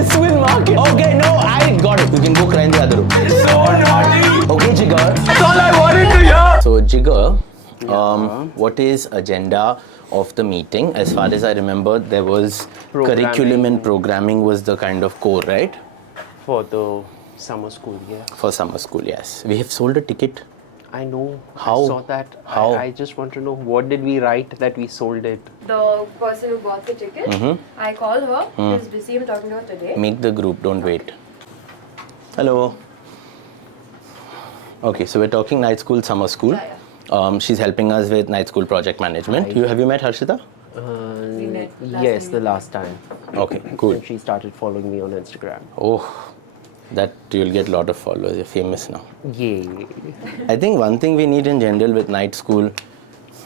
It's with market. Okay, no, I got it. You can go cry in the other room. So naughty. Okay, Jigar. That's all I wanted to hear. So, Jigar, what is agenda of the meeting? As far as I remember, there was curriculum and programming was the kind of core, right? For the summer school, yeah. For summer school, yes. We have sold a ticket. I know. How? I saw that. How? I just want to know, what did we write that we sold it? The person who bought the ticket, I called her. She's busy. I'm talking to her today. Make the group, don't wait. Hello. Okay, so we're talking night school, summer school. Yeah. She's helping us with night school project management. Have you met Harshita? Yes, the last time. Okay, cool. And she started following me on Instagram. Oh, that you'll get a lot of followers. You're famous now. Yay. I think one thing we need in general with night school,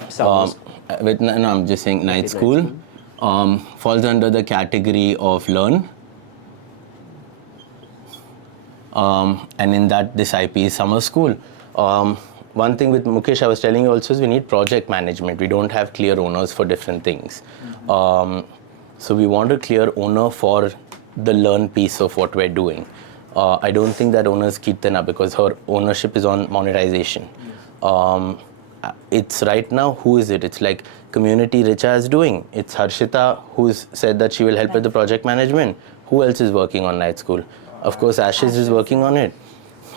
Summer no, I'm just saying night school, falls under the category of learn. And in that, this IP is summer school. One thing with Mukesh, I was telling you also, is we need project management. We don't have clear owners for different things. So we want a clear owner for the learn piece of what we're doing. I don't think that owner is Kirtana because her ownership is on monetization. It's right now, who is it? It's like community Richa is doing. It's Harshita who's said that she will help with the project management. Who else is working on night school? Of course, Ashish is working on it.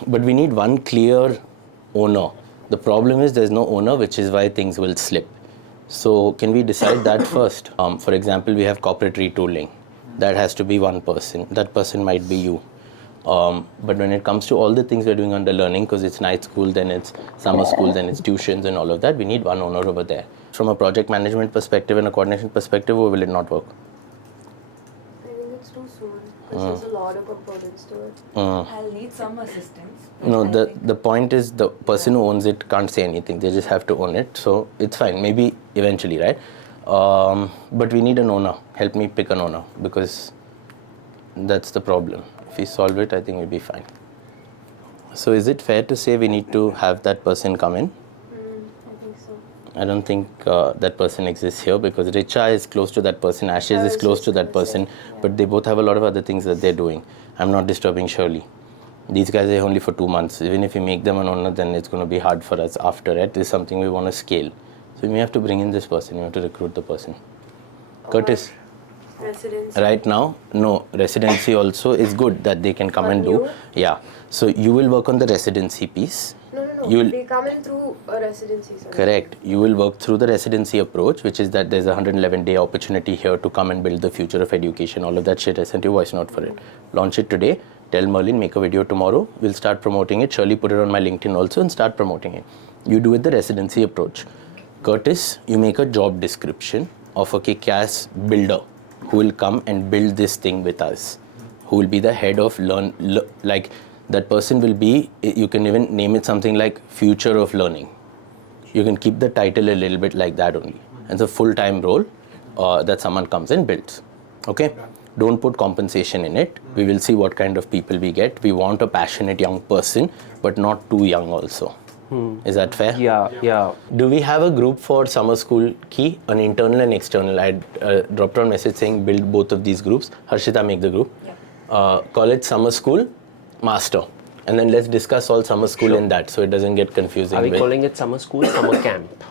But we need one clear owner. The problem is there's no owner, which is why things will slip. So can we decide that first? For example, we have corporate retooling. That has to be one person. That person might be you. But when it comes to all the things we're doing under learning, because it's night school, then it's summer school, then it's tuitions and all of that, we need one owner over there. From a project management perspective and a coordination perspective, or will it not work? I think it's too soon because there's a lot of components to it. I'll need some assistance. No, the point is the person who owns it can't say anything. They just have to own it. So it's fine. Maybe eventually, right? But we need an owner. Help me pick an owner because that's the problem. If we solve it, I think we'll be fine. So is it fair to say we need to have that person come in? I think so. I don't think that person exists here because Richa is close to that person, Ashish is close to that person, but they both have a lot of other things that they're doing. I'm not disturbing Shirley. These guys are here only for 2 months. Even if we make them an owner, then it's going to be hard for us after it. This is something we want to scale. So we may have to bring in this person, we have to recruit the person. Curtis. Residency. Right now, no, residency also is good that they can come and do. you? Yeah. So you will work on the residency piece. No. They come in through a residency. Sorry. Correct. You will work through the residency approach, which is that there's a 111-day opportunity here to come and build the future of education. All of that shit. I sent you a voice note for it. Launch it today. Tell Merlin, make a video tomorrow. We'll start promoting it. Surely put it on my LinkedIn also and start promoting it. You do it the residency approach. Curtis, you make a job description of a kick-ass builder who will come and build this thing with us. Who will be the head of like that person will be, you can even name it something like future of learning. You can keep the title a little bit like that only. It's a full-time role that someone comes and builds. Okay? Don't put compensation in it. We will see what kind of people we get. We want a passionate young person, but not too young also. Is that fair? Yeah. Do we have a group for summer school key, an internal and external? I dropped on message saying build both of these groups. Harshita, make the group. Yeah. Call it summer school master. And then let's discuss all summer school in that so it doesn't get confusing. Are we calling it summer school, summer camp?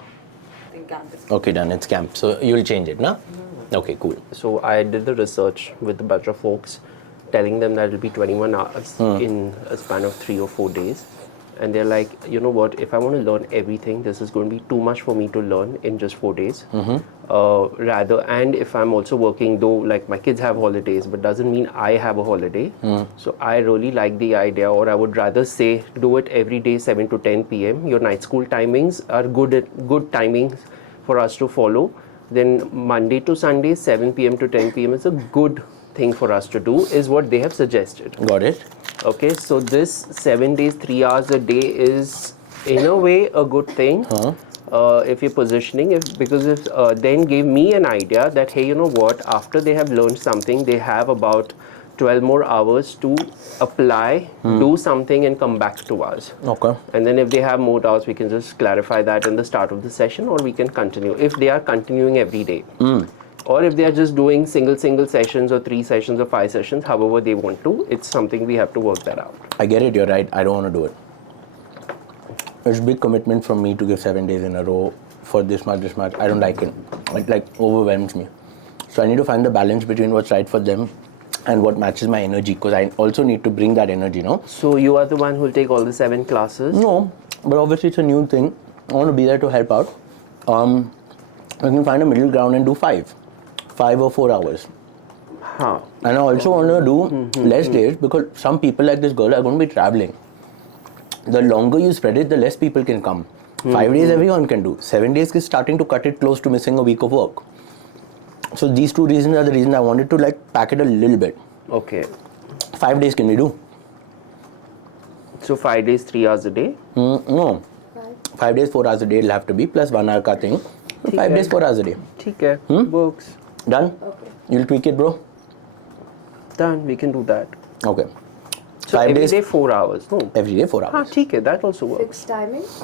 I think campus. Okay, done. It's camp. So you'll change it, no? Okay, cool. So I did the research with a bunch of folks, telling them that it'll be 21 hours in a span of 3 or 4 days. And they're like, you know what, if I want to learn everything, this is going to be too much for me to learn in just 4 days. And if I'm also working, though, like my kids have holidays, but doesn't mean I have a holiday. So I really like the idea, or I would rather say, do it every day, 7 to 10 p.m. Your night school timings are good timings for us to follow. Then Monday to Sunday, 7 p.m. to 10 p.m. is a good thing for us to do, is what they have suggested. Got it. Okay, so this 7 days, 3 hours a day is in a way a good thing if you're positioning, because then gave me an idea that, hey, you know what, after they have learned something, they have about 12 more hours to apply, do something and come back to us. Okay. And then if they have more hours, we can just clarify that in the start of the session, or we can continue if they are continuing every day. Or if they are just doing single sessions or 3 sessions or 5 sessions, however they want to, it's something we have to work that out. I get it, you're right. I don't want to do it. It's a big commitment from me to give 7 days in a row for this much. I don't like it. It like overwhelms me. So I need to find the balance between what's right for them and what matches my energy, because I also need to bring that energy, no? So you are the one who will take all the 7 classes? No, but obviously it's a new thing. I want to be there to help out. I can find a middle ground and do 5 or 4 hours. Huh. And I also want to do less days, because some people like this girl are going to be traveling. The longer you spread it, the less people can come. 5 days everyone can do. 7 days is starting to cut it close to missing a week of work. So these 2 reasons are the reason I wanted to like pack it a little bit. Okay. 5 days can we do? So 5 days, 3 hours a day? No. 5 days, 4 hours a day it'll have to be, plus 1 hour ka thing. 5 days, 4 hours a day. ठीक है. Works. Done? Okay. You'll tweak it, bro? Done. We can do that. Okay. So 5 every days, day 4 hours. No. every day 4 hours. हाँ ठीक है. That also works. Fixed timings?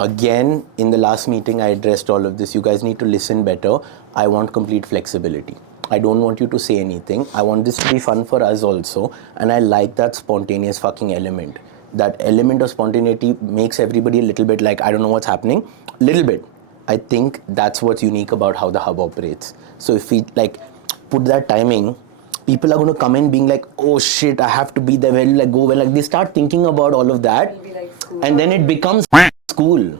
Again, in the last meeting, I addressed all of this. You guys need to listen better. I want complete flexibility. I don't want you to say anything. I want this to be fun for us also. And I like that spontaneous fucking element. That element of spontaneity makes everybody a little bit like, I don't know what's happening. Little bit. I think that's what's unique about how the hub operates. So if we like put that timing, people are going to come in being like, oh shit, I have to be there. Where like go? Well, like they start thinking about all of that. It'll be like school. And then it becomes school.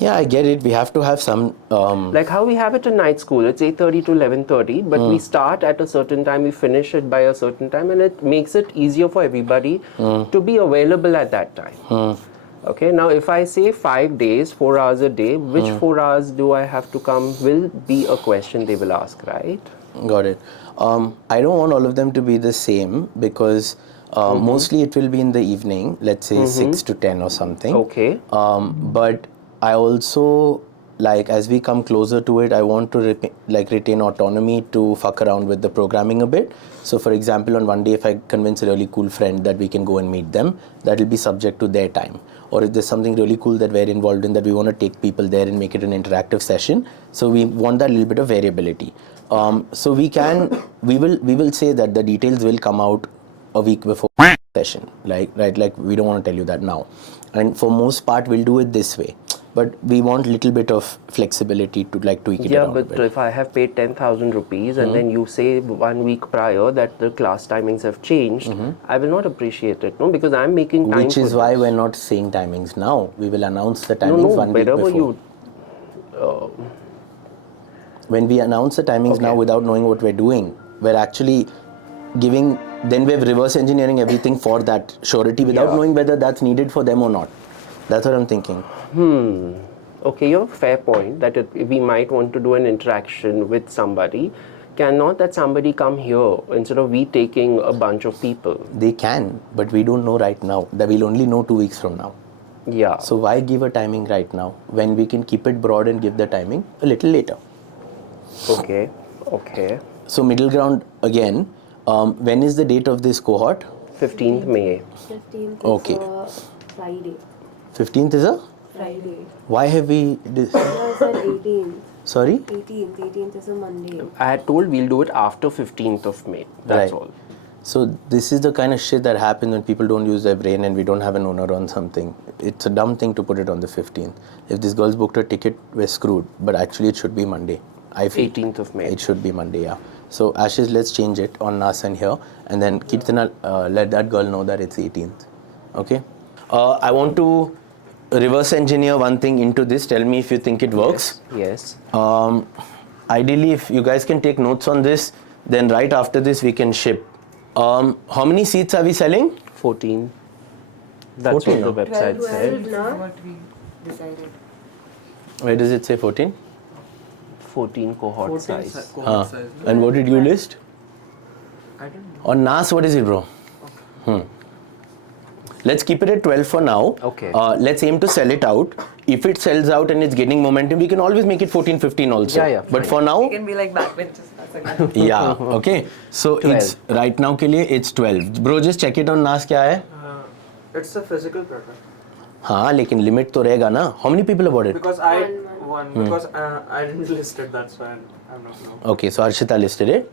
Yeah, I get it. We have to have some. Like how we have it in night school, it's 8:30 to 11:30, but we start at a certain time, we finish it by a certain time, and it makes it easier for everybody to be available at that time. Okay, now if I say 5 days, 4 hours a day, which 4 hours do I have to come will be a question they will ask, right? Got it. I don't want all of them to be the same, because mostly it will be in the evening, let's say 6 to 10 or something. Okay. But I also, like, as we come closer to it, I want to retain autonomy to fuck around with the programming a bit. So for example, on one day, if I convince a really cool friend that we can go and meet them, that will be subject to their time. Or if there's something really cool that we're involved in, that we want to take people there and make it an interactive session. So we want that little bit of variability. So we will say that the details will come out a week before session. Like we don't want to tell you that now. And for most part, we'll do it this way. But we want little bit of flexibility to like tweak it around a bit. But if I have paid 10,000 rupees and then you say 1 week prior that the class timings have changed, I will not appreciate it, no, because I'm making time. Which is why we're not saying timings now. We will announce the timings no, 1 week wherever before. When we announce the timings now without knowing what we're doing, we're actually giving, then we're reverse engineering everything for that surety without knowing whether that's needed for them or not. That's what I'm thinking. Okay, you have a fair point that we might want to do an interaction with somebody. Cannot that somebody come here instead of we taking a bunch of people? They can, but we don't know right now. That we'll only know 2 weeks from now. Yeah. So why give a timing right now when we can keep it broad and give the timing a little later? Okay. So middle ground again. When is the date of this cohort? 15th May. 15th Okay. is Friday. 15th is a? Friday. Why have we... I said 18th. Sorry? 18th is a Monday. I had told we'll do it after 15th of May. That's Right. all. So this is the kind of shit that happens when people don't use their brain and we don't have an owner on something. It's a dumb thing to put it on the 15th. If this girl's booked a ticket, we're screwed. But actually it should be Monday. I feel 18th of May. it should be Monday, yeah. So Ashish, let's change it on Nas and here. And then Kirtana, let that girl know that it's 18th. Okay? I want to reverse engineer one thing into this. Tell me if you think it works. Yes. Ideally, if you guys can take notes on this, then right after this we can ship. How many seats are we selling? 14. That's 14, what the website 12 said. This is what we decided. Where does it say 14? 14 cohort size. And what did you list? I don't know. On NAS, what is it, bro? Let's keep it at 12 for now. Okay. Let's aim to sell it out. If it sells out and it's getting momentum, we can always make it 14, 15 also. Yeah, But fine. for now, We can be like backbenchers. That's again. yeah, okay. So 12. it's right now के लिए it's 12. Bro, just check it on NAS क्या है? It's a physical product. हाँ, लेकिन limit तो रहेगा ना. How many people have bought it? Because one because I didn't list it. That's why I don't know. Okay, so Arshita listed it.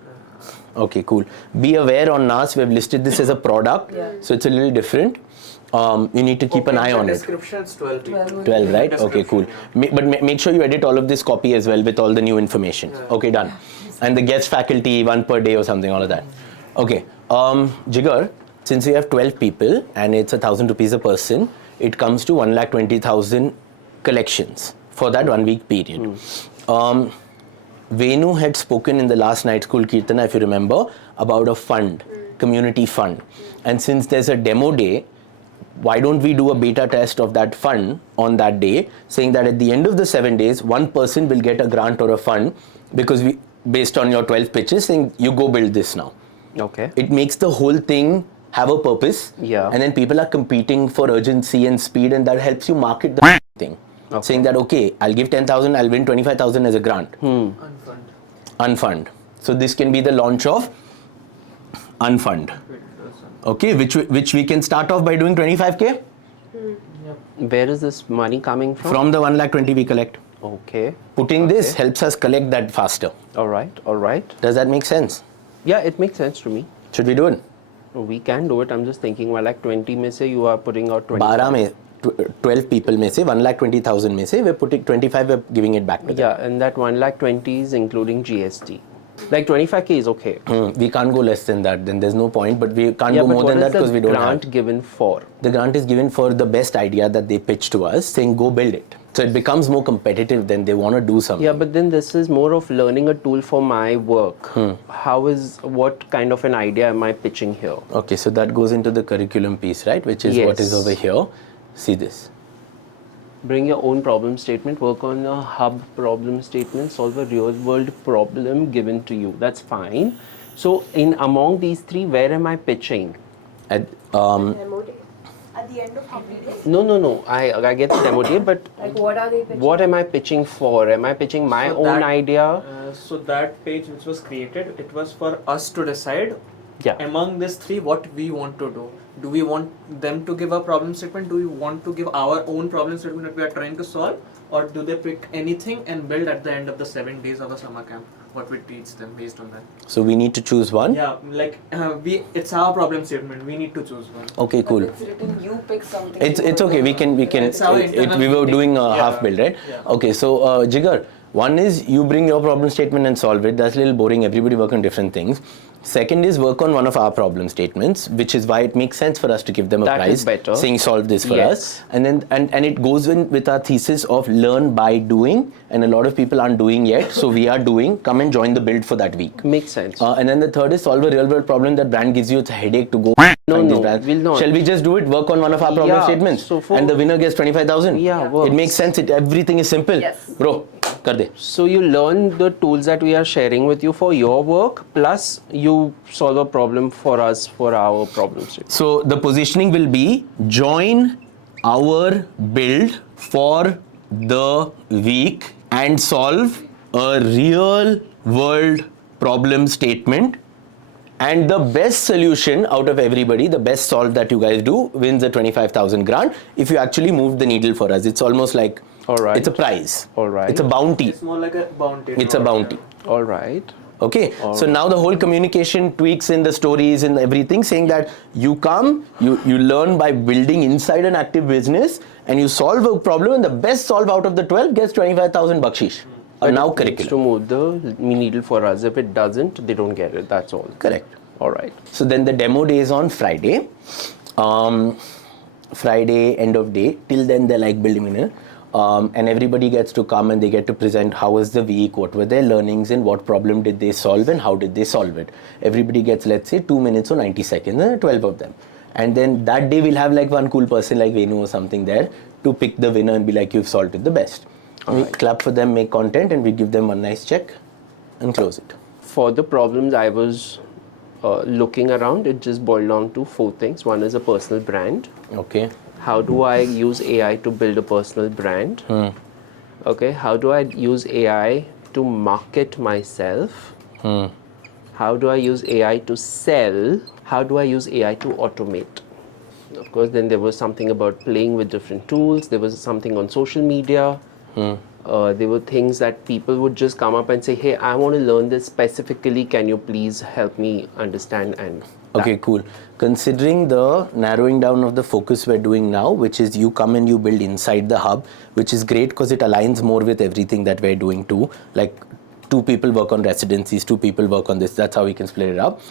Okay, cool. Be aware on NAS, we've listed this as a product, so it's a little different. You need to keep an eye on it. Description it's 12 people. 12, right? Okay, cool. But make sure you edit all of this copy as well with all the new information. Okay, done. And the guest faculty, 1 per day or something, all of that. Okay, Jigar, since we have 12 people and it's 1,000 rupees a person, it comes to 1,20,000 collections for that 1 week period. Venu had spoken in the last night school Kirtana, if you remember, about a fund, community fund. And since there's a demo day, why don't we do a beta test of that fund on that day, saying that at the end of the 7 days, one person will get a grant or a fund because we, based on your 12 pitches, saying you go build this now. Okay. It makes the whole thing have a purpose. Yeah. And then people are competing for urgency and speed, and that helps you market the thing. Okay. Saying that, okay, I'll give 10,000, I'll win 25,000 as a grant. Unfund. So this can be the launch of unfund. Okay, which we can start off by doing 25k Where is this money coming from? from the 1,20,000 we collect. Okay. Putting this helps us collect that faster. All right. All right. Does that make sense? Yeah, it makes sense to me. Should we do it? We can do it. I'm just thinking, well, like 20 में से you are putting out 20. 12 में 12 people में से 1,20,000 में से we're putting 25, we're giving it back to them. Yeah, and that 1,20,000 is including GST. Like 25k is okay. We can't go less than that, then there's no point, but we can't Yeah, go but more what than is that because the we don't grant have. given for? The grant is given for the best idea that they pitch to us, saying go build it. So it becomes more competitive, then they want to do something. Yeah, but then this is more of learning a tool for my work. What kind of an idea am I pitching here? Okay, so that goes into the curriculum piece, right? Which is what is Yes. over here. See this. Bring your own problem statement, work on a hub problem statement, solve a real world problem given to you. That's fine. So in among these three, where am I pitching? At, Demo day. At the end of how many days? No. I get the demo deal, but Like what are they pitching? what am I pitching for? Am I pitching my So own that- idea? So that page which was created, it was for us to decide Yeah. among these three what we want to do. Do we want them to give a problem statement? Do we want to give our own problem statement that we are trying to solve? Or do they pick anything and build at the end of the 7 days of a summer camp? What we teach them based on that? so we need to choose one. Yeah, like it's our problem statement. We need to choose one. Okay, cool. It's written, you pick something. It's okay. We can. It's our internal we were meeting. doing a Yeah. half build, right? Yeah. Okay, so Jigar, one is you bring your problem statement and solve it. That's a little boring. Everybody work on different things. Second is work on one of our problem statements, which is why it makes sense for us to give them a That prize, is better. saying solve this for Yes. us. And then and it goes in with our thesis of learn by doing, and a lot of people aren't doing yet, so we are doing. Come and join the build for that week. Makes sense. And then the third is solve a real world problem that brand gives you. It's a headache to go. No, find these no, brands. we'll not. Shall we just do it? Work on one of our problem Yeah, statements, so for- and the winner gets 25,000. Yeah, It works. makes sense. Everything is simple. Yes. Bro, kar de. So you learn the tools that we are sharing with you for your work, plus you solve a problem for us for our problem statement. So the positioning will be join our build for the week and solve a real world problem statement. And the best solution out of everybody, the best solve that you guys do, wins a 25,000 grant. If you actually move the needle for us, it's almost like All right. it's a prize. All right. It's a bounty. It's more like a bounty. It's a bounty. All right. Okay, so now the whole communication tweaks in the stories and everything, saying that you come, you learn by building inside an active business, and you solve a problem, and the best solve out of the 12 gets 25,000 bakshish. Now It needs to curriculum. move the needle for us. If it doesn't, they don't get it. That's all. Correct. All right. So then the demo day is on Friday. Friday, end of day. Till then, they're like building in it. And everybody gets to come and they get to present how was the week, what were their learnings, and what problem did they solve, and how did they solve it. Everybody gets, let's say, 2 minutes or 90 seconds, 12 of them. And then that day we'll have like one cool person like Venu or something there to pick the winner and be like, you've solved it the best. We clap for them, make content, and we give them one nice check and close it. For the problems I was looking around, it just boiled down to 4 things. One is a personal brand. Okay. How do I use AI to build a personal brand? Okay, how do I use AI to market myself? How do I use AI to sell? How do I use AI to automate? Of course, then there was something about playing with different tools. There was something on social media. There were things that people would just come up and say, hey, I want to learn this specifically. Can you please help me understand? And Okay, cool. Considering the narrowing down of the focus we're doing now, which is you come and you build inside the hub, which is great because it aligns more with everything that we're doing too. Like 2 people work on residencies, 2 people work on this. That's how we can split it up.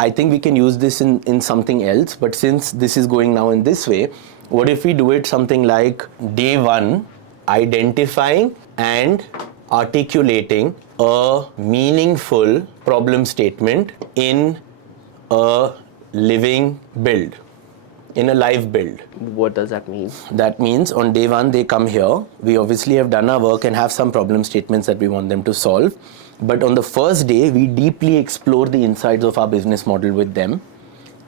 I think we can use this in something else. But since this is going now in this way, what if we do it something like day 1, identifying and articulating a meaningful problem statement in a living build, in a live build. what does that mean? That means on day 1 they come here, we obviously have done our work and have some problem statements that we want them to solve, but on the first day we deeply explore the insides of our business model with them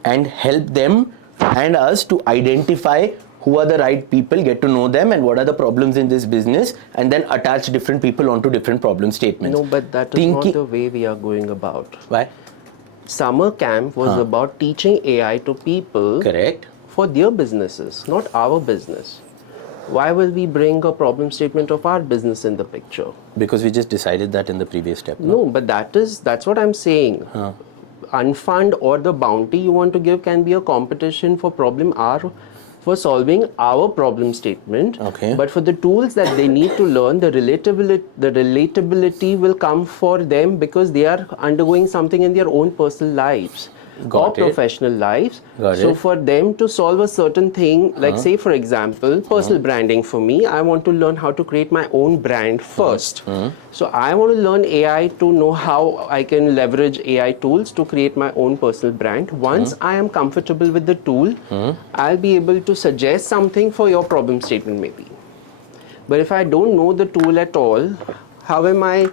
and help them and us to identify who are the right people, get to know them and what are the problems in this business, and then attach different people onto different problem statements. No, but that is not the way we are going about. Why? Summer camp was about teaching AI to people Correct. for their businesses, not our business. Why will we bring a problem statement of our business in the picture? Because we just decided that in the previous step. No, but that's what I'm saying. Unfund or the bounty you want to give can be a competition for for solving our problem statement. Okay. But for the tools that they need to learn, the relatability will come for them because they are undergoing something in their own personal lives. Got or it. professional lives. Got So it. for them to solve a certain thing, like say for example, personal branding for me, I want to learn how to create my own brand first. So I want to learn AI to know how I can leverage AI tools to create my own personal brand. Once I am comfortable with the tool, I'll be able to suggest something for your problem statement maybe. But if I don't know the tool at all, how am I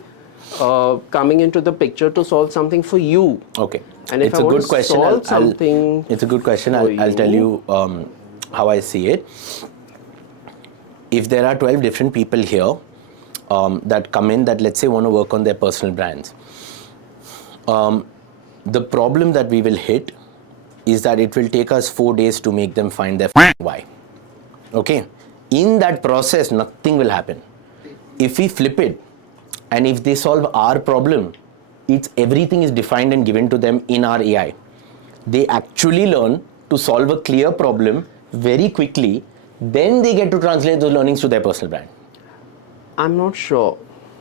coming into the picture to solve something for you? Okay. And if it's I a want good to question. solve something it's a good question. for I'll tell you. you how I see it. If there are 12 different people here that come in that let's say want to work on their personal brands, the problem that we will hit is that it will take us 4 days to make them find their why. Okay. In that process, nothing will happen. If we flip it, and if they solve our problem, everything is defined and given to them in our AI. They actually learn to solve a clear problem very quickly, then they get to translate those learnings to their personal brand. I'm not sure.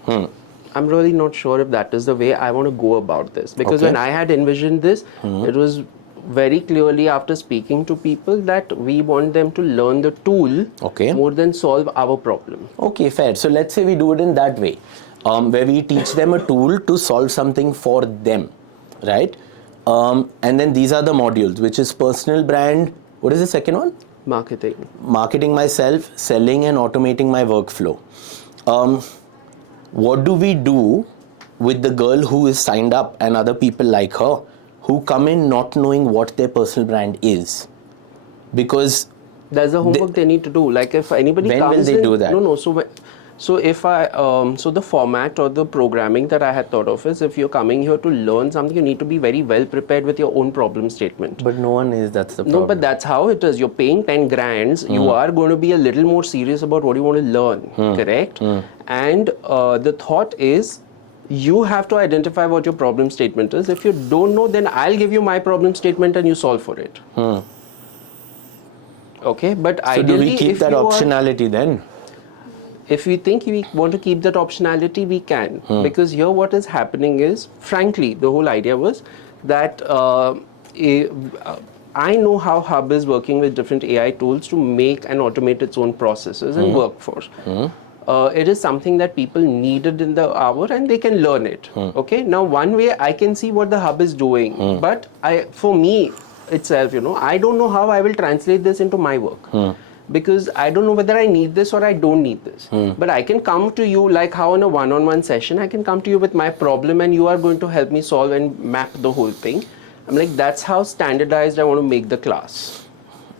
I'm really not sure if that is the way I want to go about this. Because Okay. when I had envisioned this, it was very clearly after speaking to people that we want them to learn the tool Okay. more than solve our problem. Okay, fair. So let's say we do it in that way, where we teach them a tool to solve something for them, right? And then these are the modules, which is personal brand. What is the second one? Marketing. Marketing myself, selling and automating my workflow. What do we do with the girl who is signed up and other people like her who come in not knowing what their personal brand is? Because There's a homework they need to do. Like if anybody When comes will they in, do that? No. So if so the format or the programming that I had thought of is if you're coming here to learn something, you need to be very well prepared with your own problem statement. but no one is, that's the problem. No, but that's how it is. You're paying 10 grands. You are going to be a little more serious about what you want to learn, correct? And the thought is you have to identify what your problem statement is. If you don't know, then I'll give you my problem statement and you solve for it. Okay, but So ideally, do we keep if that you are- optionality then? if we think we want to keep that optionality, we can. Because here what is happening is, frankly, the whole idea was that I know how Hub is working with different AI tools to make and automate its own processes and workforce. It is something that people needed in the hour and they can learn it. Okay, now one way I can see what the Hub is doing, but for me itself, I don't know how I will translate this into my work. Because I don't know whether I need this or I don't need this. But I can come to you like how in a one-on-one session, I can come to you with my problem and you are going to help me solve and map the whole thing. I'm like, that's how standardized I want to make the class.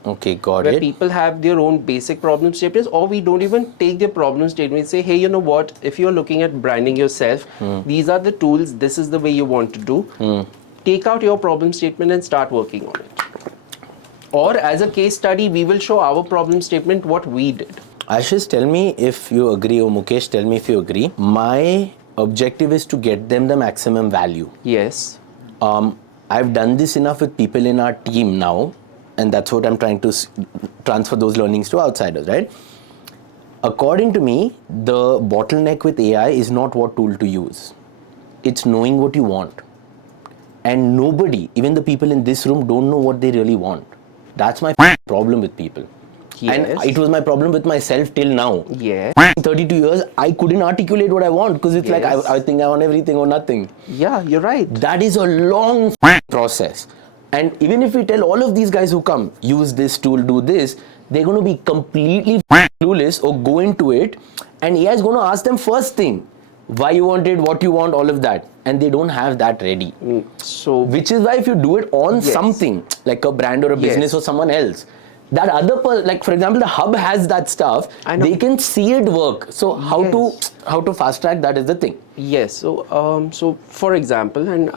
Okay, got Where it. people have their own basic problem statements, or we don't even take their problem statement and say, hey, you know what, if you're looking at branding yourself, these are the tools, this is the way you want to do. Take out your problem statement and start working on it. Or as a case study, we will show our problem statement, what we did. Ashish, tell me if you agree, or Mukesh, tell me if you agree. My objective is to get them the maximum value. Yes. I've done this enough with people in our team now, and that's what I'm trying to transfer those learnings to outsiders, right? According to me, the bottleneck with AI is not what tool to use. It's knowing what you want. And nobody, even the people in this room, don't know what they really want. That's my problem with people. Yes. And it was my problem with myself till now. Yeah. 32 years, I couldn't articulate what I want because it's like, I think I want everything or nothing. Yeah, you're right. That is a long process. And even if we tell all of these guys who come, use this tool, do this, they're going to be completely clueless or go into it. And AI is going to ask them first thing, why you want it, what you want, all of that. And they don't have that ready. So, Which is why if you do it on something, like a brand or a business or someone else, that other person, like for example, the hub has that stuff, they can see it work. So how to fast track, that is the thing. yes. So, so for example, and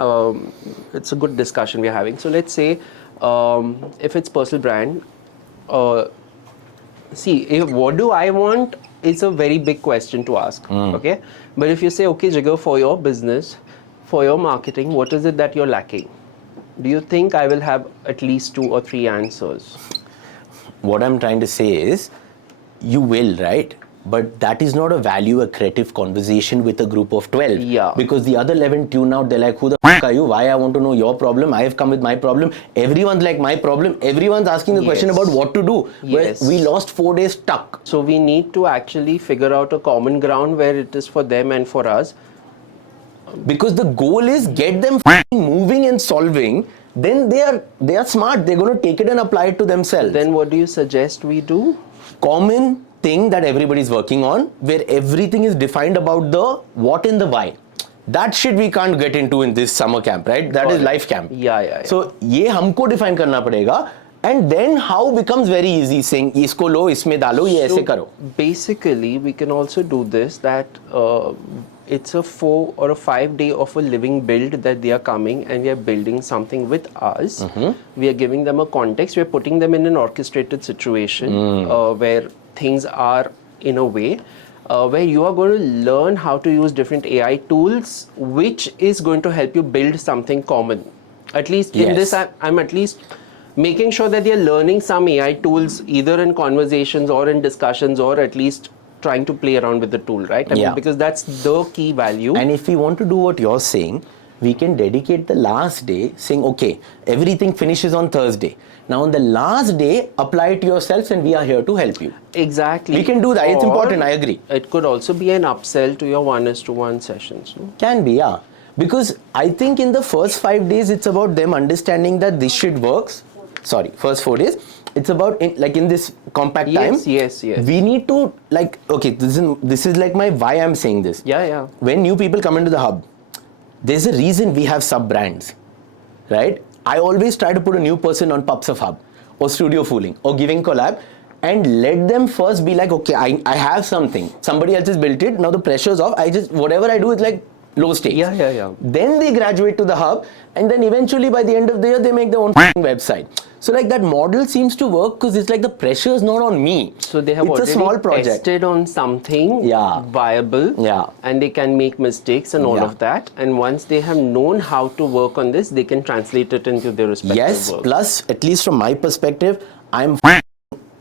it's a good discussion we're having. So let's say if it's personal brand, what do I want is a very big question to ask. Okay, but if you say, okay, Jigar, for your business, for your marketing, what is it that you're lacking? Do you think I will have at least 2 or 3 answers? What I'm trying to say is, you will, right? But that is not a value accretive conversation with a group of 12. Yeah. Because the other 11 tune out, they're like, who the f*** are you? Why I want to know your problem? I have come with my problem. Everyone's like, my problem. Everyone's asking a question about what to do. Yes. Well, we lost 4 days stuck. So we need to actually figure out a common ground where it is for them and for us. Because the goal is get them moving and solving. Then they are smart. They're going to take it and apply it to themselves. Then what do you suggest we do? Common thing that everybody's working on, where everything is defined about the what and the why. That shit we can't get into in this summer camp, right? That is life camp. Yeah. So ये हमको define करना पड़ेगा. And then how becomes very easy, saying इसको लो, इसमें डालो, ये ऐसे करो. Basically, we can also do this, that it's a 4 or a 5 day of a living build that they are coming and we are building something with us. We are giving them a context. We are putting them in an orchestrated situation where things are in a way where you are going to learn how to use different AI tools, which is going to help you build something common. At least in this, I'm at least making sure that they are learning some AI tools either in conversations or in discussions, or at least trying to play around with the tool, right? I mean, because that's the key value. And if we want to do what you're saying, we can dedicate the last day saying, okay, everything finishes on Thursday. Now on the last day, apply it to yourselves and we are here to help you. Exactly. We can do that. It's important. I agree. It could also be an upsell to your 1:1 sessions. No? Can be, yeah. Because I think in the first 5 days, it's about them understanding that this shit works. Sorry, first 4 days. It's about in this compact time. Yes. We need to okay, this is like my why I'm saying this. Yeah. When new people come into the hub, there's a reason we have sub brands, right? I always try to put a new person on Pups of Hub or Studio Fooling or Giving Collab and let them first be like, okay, I have something. Somebody else has built it. Now the pressure's off. Whatever I do is like low stakes. Yeah. Then they graduate to the hub and then eventually by the end of the year, they make their own website. So like that model seems to work because it's like the pressure is not on me. So they have it's already a small project. tested on something viable, and they can make mistakes and all of that. And once they have known how to work on this, they can translate it into their respective work. Plus, at least from my perspective, I'm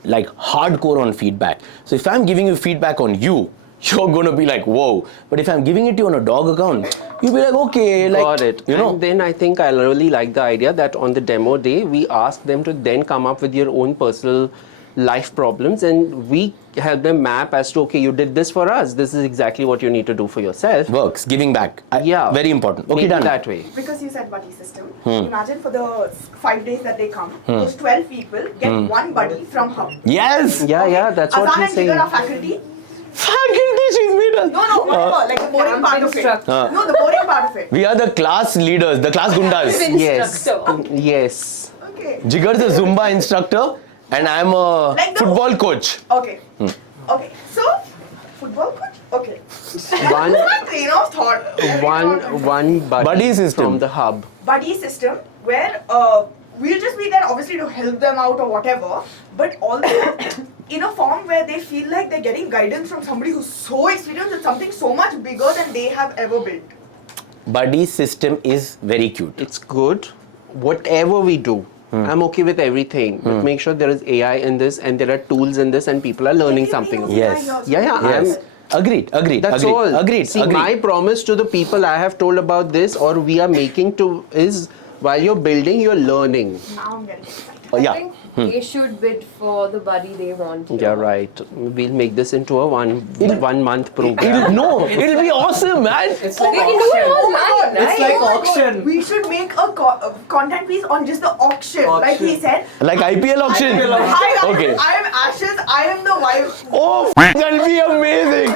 like hardcore on feedback. So if I'm giving you feedback on you, you're going to be like, whoa. But if I'm giving it to you on a dog account, you'll be like, okay. Like, got it. And then I think I really like the idea that on the demo day, we ask them to then come up with your own personal life problems and we help them map as to, okay, you did this for us. This is exactly what you need to do for yourself. Works. Giving back. Very important. Okay, done. That way. Because you said buddy system. Imagine for the 5 days that they come, those 12 people get one buddy from Hub. Yes. Yeah, that's what Azan he's saying. and Jigar are faculty. Faculty, she's made us. No, whatever. Like the boring part of it. No, the boring part of it. We are the class leaders, the class gundas. Yes. Okay. Jigar's a Zumba instructor and I'm a football coach. Okay. Okay. So, football coach? Okay. One train of thought. One buddy system from the hub. Buddy system where we'll just be there obviously to help them out or whatever, but also in a form where they feel like they're getting guidance from somebody who's so experienced with something so much bigger than they have ever built. Buddy system is very cute. It's good. Whatever we do, I'm okay with everything. But make sure there is AI in this and there are tools in this and people are learning something. Yes. Yeah, Yes. Agreed. That's agreed, all. Agreed. See, agreed. my promise to the people I have told about this or we are making to is while you're building, you're learning. Now I'm getting excited. Yeah. I think they should bid for the buddy they want. Yeah, right. We'll make this into a one month program. It'll be awesome, man. It's like We can do it auction. online, right? It's like Oh my God, auction. we should make a content piece on just the auction. Like he Auction. said. Like IPL auction. IPL auction. Hi, Okay. I am Ashes. I am the wife. Oh, that'll be amazing.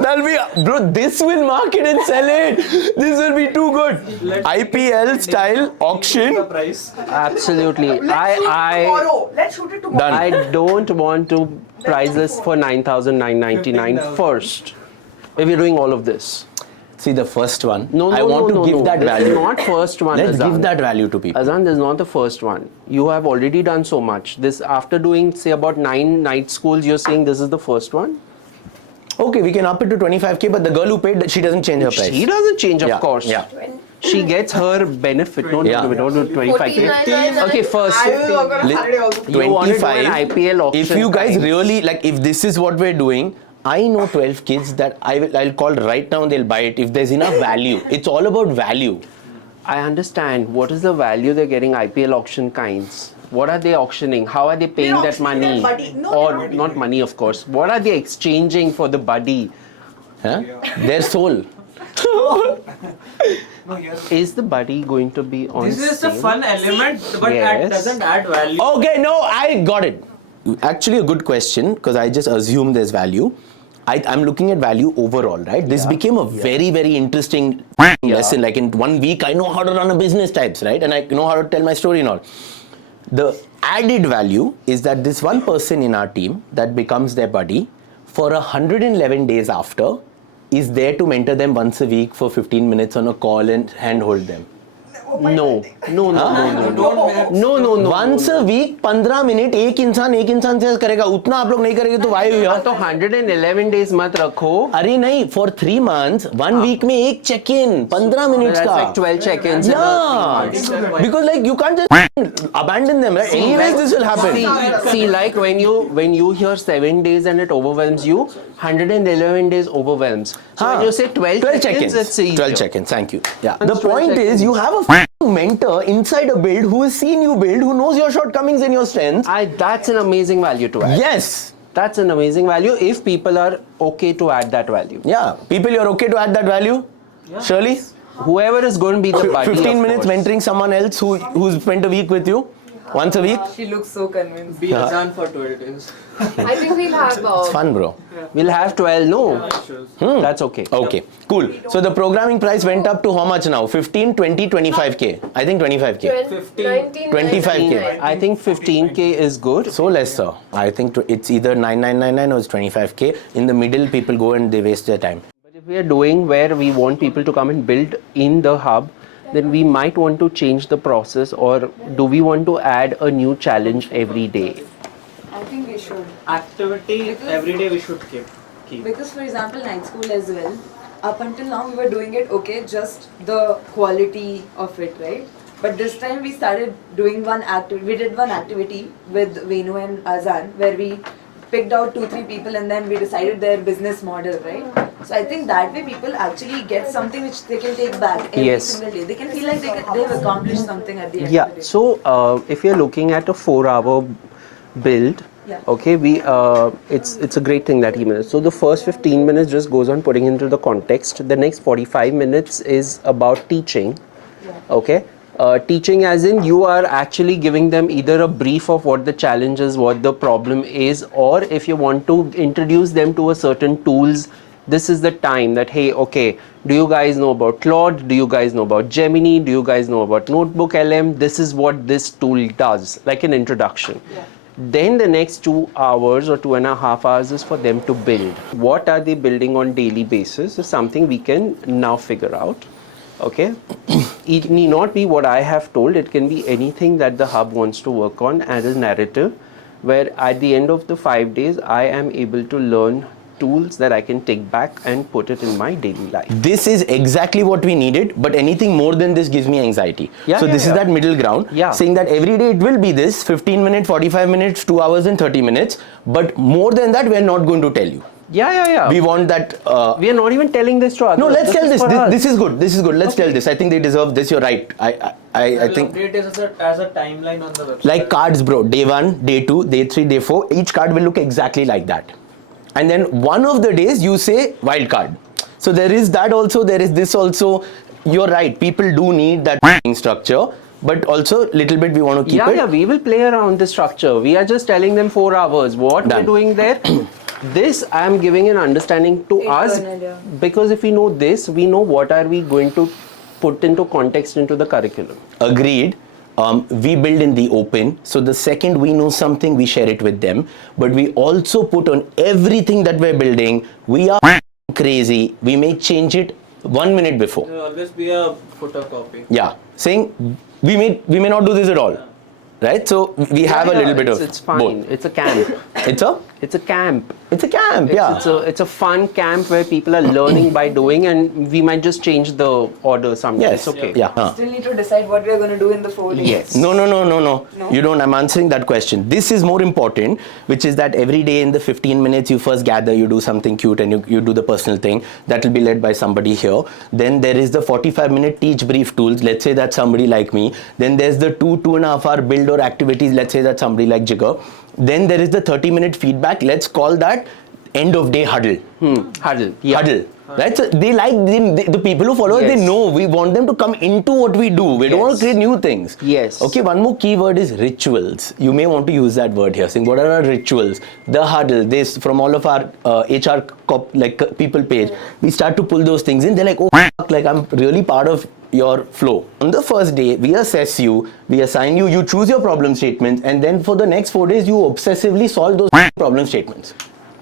That'll be, bro. This will market and sell it. This will be too good. IPL style The auction. price. Absolutely. Let's shoot tomorrow. Let's shoot it tomorrow. Done. I don't want to price this for 9,999 first. If you're doing all of this. See the first one. No, I want to give that This value. is not first one. Let's Azan. give that value to people. Azan, this is not the first one. You have already done so much. This after doing say about 9 night schools, you're saying this is the first one? Okay, we can up it to 25k, but the girl who paid, she doesn't change her price. She doesn't change, of Yeah, course. yeah. She gets her benefit. No, Yeah. we don't do 25k. 14,999. Okay, first. I will work on a Li- Saturday also. You want to do an 25. IPL auction. If you guys kind. really like, if this is what we're doing, I know 12 kids that I'll call right now. They'll buy it if there's enough value. It's all about value. I understand. What is the value they're getting IPL auction kinds? What are they auctioning? How are they paying that auctioning their money? buddy. No, Or they're not. not money, of course. What are they exchanging for the buddy? Huh? Their soul. Is the buddy going to be on This is the sale? fun element, but Yes. doesn't add value. Okay, no, I got it. Actually, a good question because I just assume there's value. I'm looking at value overall, right? This became a very, very interesting lesson. Like in 1 week, I know how to run a business types, right? And I know how to tell my story and all. The added value is that this one person in our team that becomes their buddy for 111 days after is there to mentor them once a week for 15 minutes on a call and handhold them. No. Once a week 15 minute एक इंसान से करेगा उतना आप लोग नहीं करेंगे तो why you तो 111 days मत रखो. अरे नहीं for 3 months 1 week में एक check in 15 minutes That's का like 12 check-ins. in a yeah 3 months. because like you can't just abandon them right anyways this will happen See, like when you hear 7 days and it overwhelms you, 111 days overwhelms. So when you say 12 check-ins, it's easier. 12 check-ins thank you yeah And the 12 point is check-ins. you have a mentor inside a build who has seen you build who knows your shortcomings and your strengths That's an amazing value to add. yes That's an amazing value if people are okay to add that value. yeah people you're okay to add that value Shirley Whoever is going to be the buddy. 15 of minutes course. mentoring someone else who's spent a week with you once a week She looks so convinced. Be Azan for 12 days. I think we'll have it's fun bro We'll have 12. No, Shows. that's okay. okay cool so the programming price went up to how much now 15 20 25k I think 25k 25K. I think 15k is good. so less sir I think it's either 9999 or it's 25k in the middle people go and they waste their time But if we are doing where we want people to come and build in the hub, then we might want to change the process, or do we want to add a new challenge every day? I think we should. Activity every day we should keep. Because for example, night school as well, up until now we were doing it okay, just the quality of it, right? But this time we started doing we did one activity with Venu and Azan where we picked out 2-3 people and then we decided their business model, right? So I think that way people actually get something which they can take back every Yes. single day. They can feel like they've accomplished something at the end Yeah. of the day. So if you're looking at a 4-hour build, Yeah. okay, it's a great thing that he minutes. So the first 15 minutes just goes on putting into the context. The next 45 minutes is about teaching. Okay. Teaching as in you are actually giving them either a brief of what the challenge is, what the problem is, or if you want to introduce them to a certain tools, this is the time that, hey, okay, do you guys know about Claude? Do you guys know about Gemini? Do you guys know about Notebook LM? This is what this tool does, like an introduction. Then the next 2 hours or 2.5 hours is for them to build. What are they building on daily basis is something we can now figure out. Okay, it need not be what I have told. It can be anything that the hub wants to work on as a narrative. where at the end of the 5 days, I am able to learn tools that I can take back and put it in my daily life. This is exactly what we needed, but anything more than this gives me anxiety. Yeah, so yeah, this yeah. is that middle ground, Yeah. saying that every day it will be this 15 minutes, 45 minutes, 2 hours and 30 minutes, but more than that we are not going to tell you. Yeah. We want that. We are not even telling this to others. No, let's tell is this. for us. This is good. This is good. Let's tell this. I think they deserve this. You're right. I think. Update this as a timeline on the website. Like cards, bro. Day 1, day 2, day 3, day 4. Each card will look exactly like that. And then one of the days you say wild card. So there is that also. There is this also. You're right. People do need that structure. But also little bit we want to keep it. Yeah, we will play around the structure. We are just telling them 4 hours. What Done. we're doing there. This I am giving an understanding to us, yeah. because if we know this, we know what are we going to put into context into the curriculum. Agreed. We build in the open. So the second we know something, we share it with them. But we also put on everything that we're building. We are crazy. We may change it 1 minute before. There will always be a footer copy. Yeah. Saying we may not do this at all. Right? So we have a little bit of it's fine. both. It's a camp. It's a camp. It's a camp, yeah. It's a fun camp where people are learning by doing, and we might just change the order sometimes. Yes. Okay. Yeah. Still need to decide what we are going to do in the 4 days. Yes. No. No? You don't. I'm answering that question. This is more important, which is that every day in the 15 minutes you first gather, you do something cute and you do the personal thing. That will be led by somebody here. Then there is the 45-minute teach brief tools. Let's say that's somebody like me. Then there's the 2.5 hour build or activities. Let's say that's somebody like Jigger. Then there is the 30-minute feedback. Let's call that end of day huddle. Huddle. Yeah. Huddle. Right? So they like the people who follow us, they Yes. know we want them to come into what we do. We don't want to Yes. create new things. Yes. Okay, one more keyword is rituals. You may want to use that word here. Saying what are our rituals? The huddle, this from all of our HR people page. We start to pull those things in. They're like, oh, fuck, like I'm really part of your flow. On the first day, we assess you, we assign you, you choose your problem statements, and then for the next 4 days, you obsessively solve those problem statements.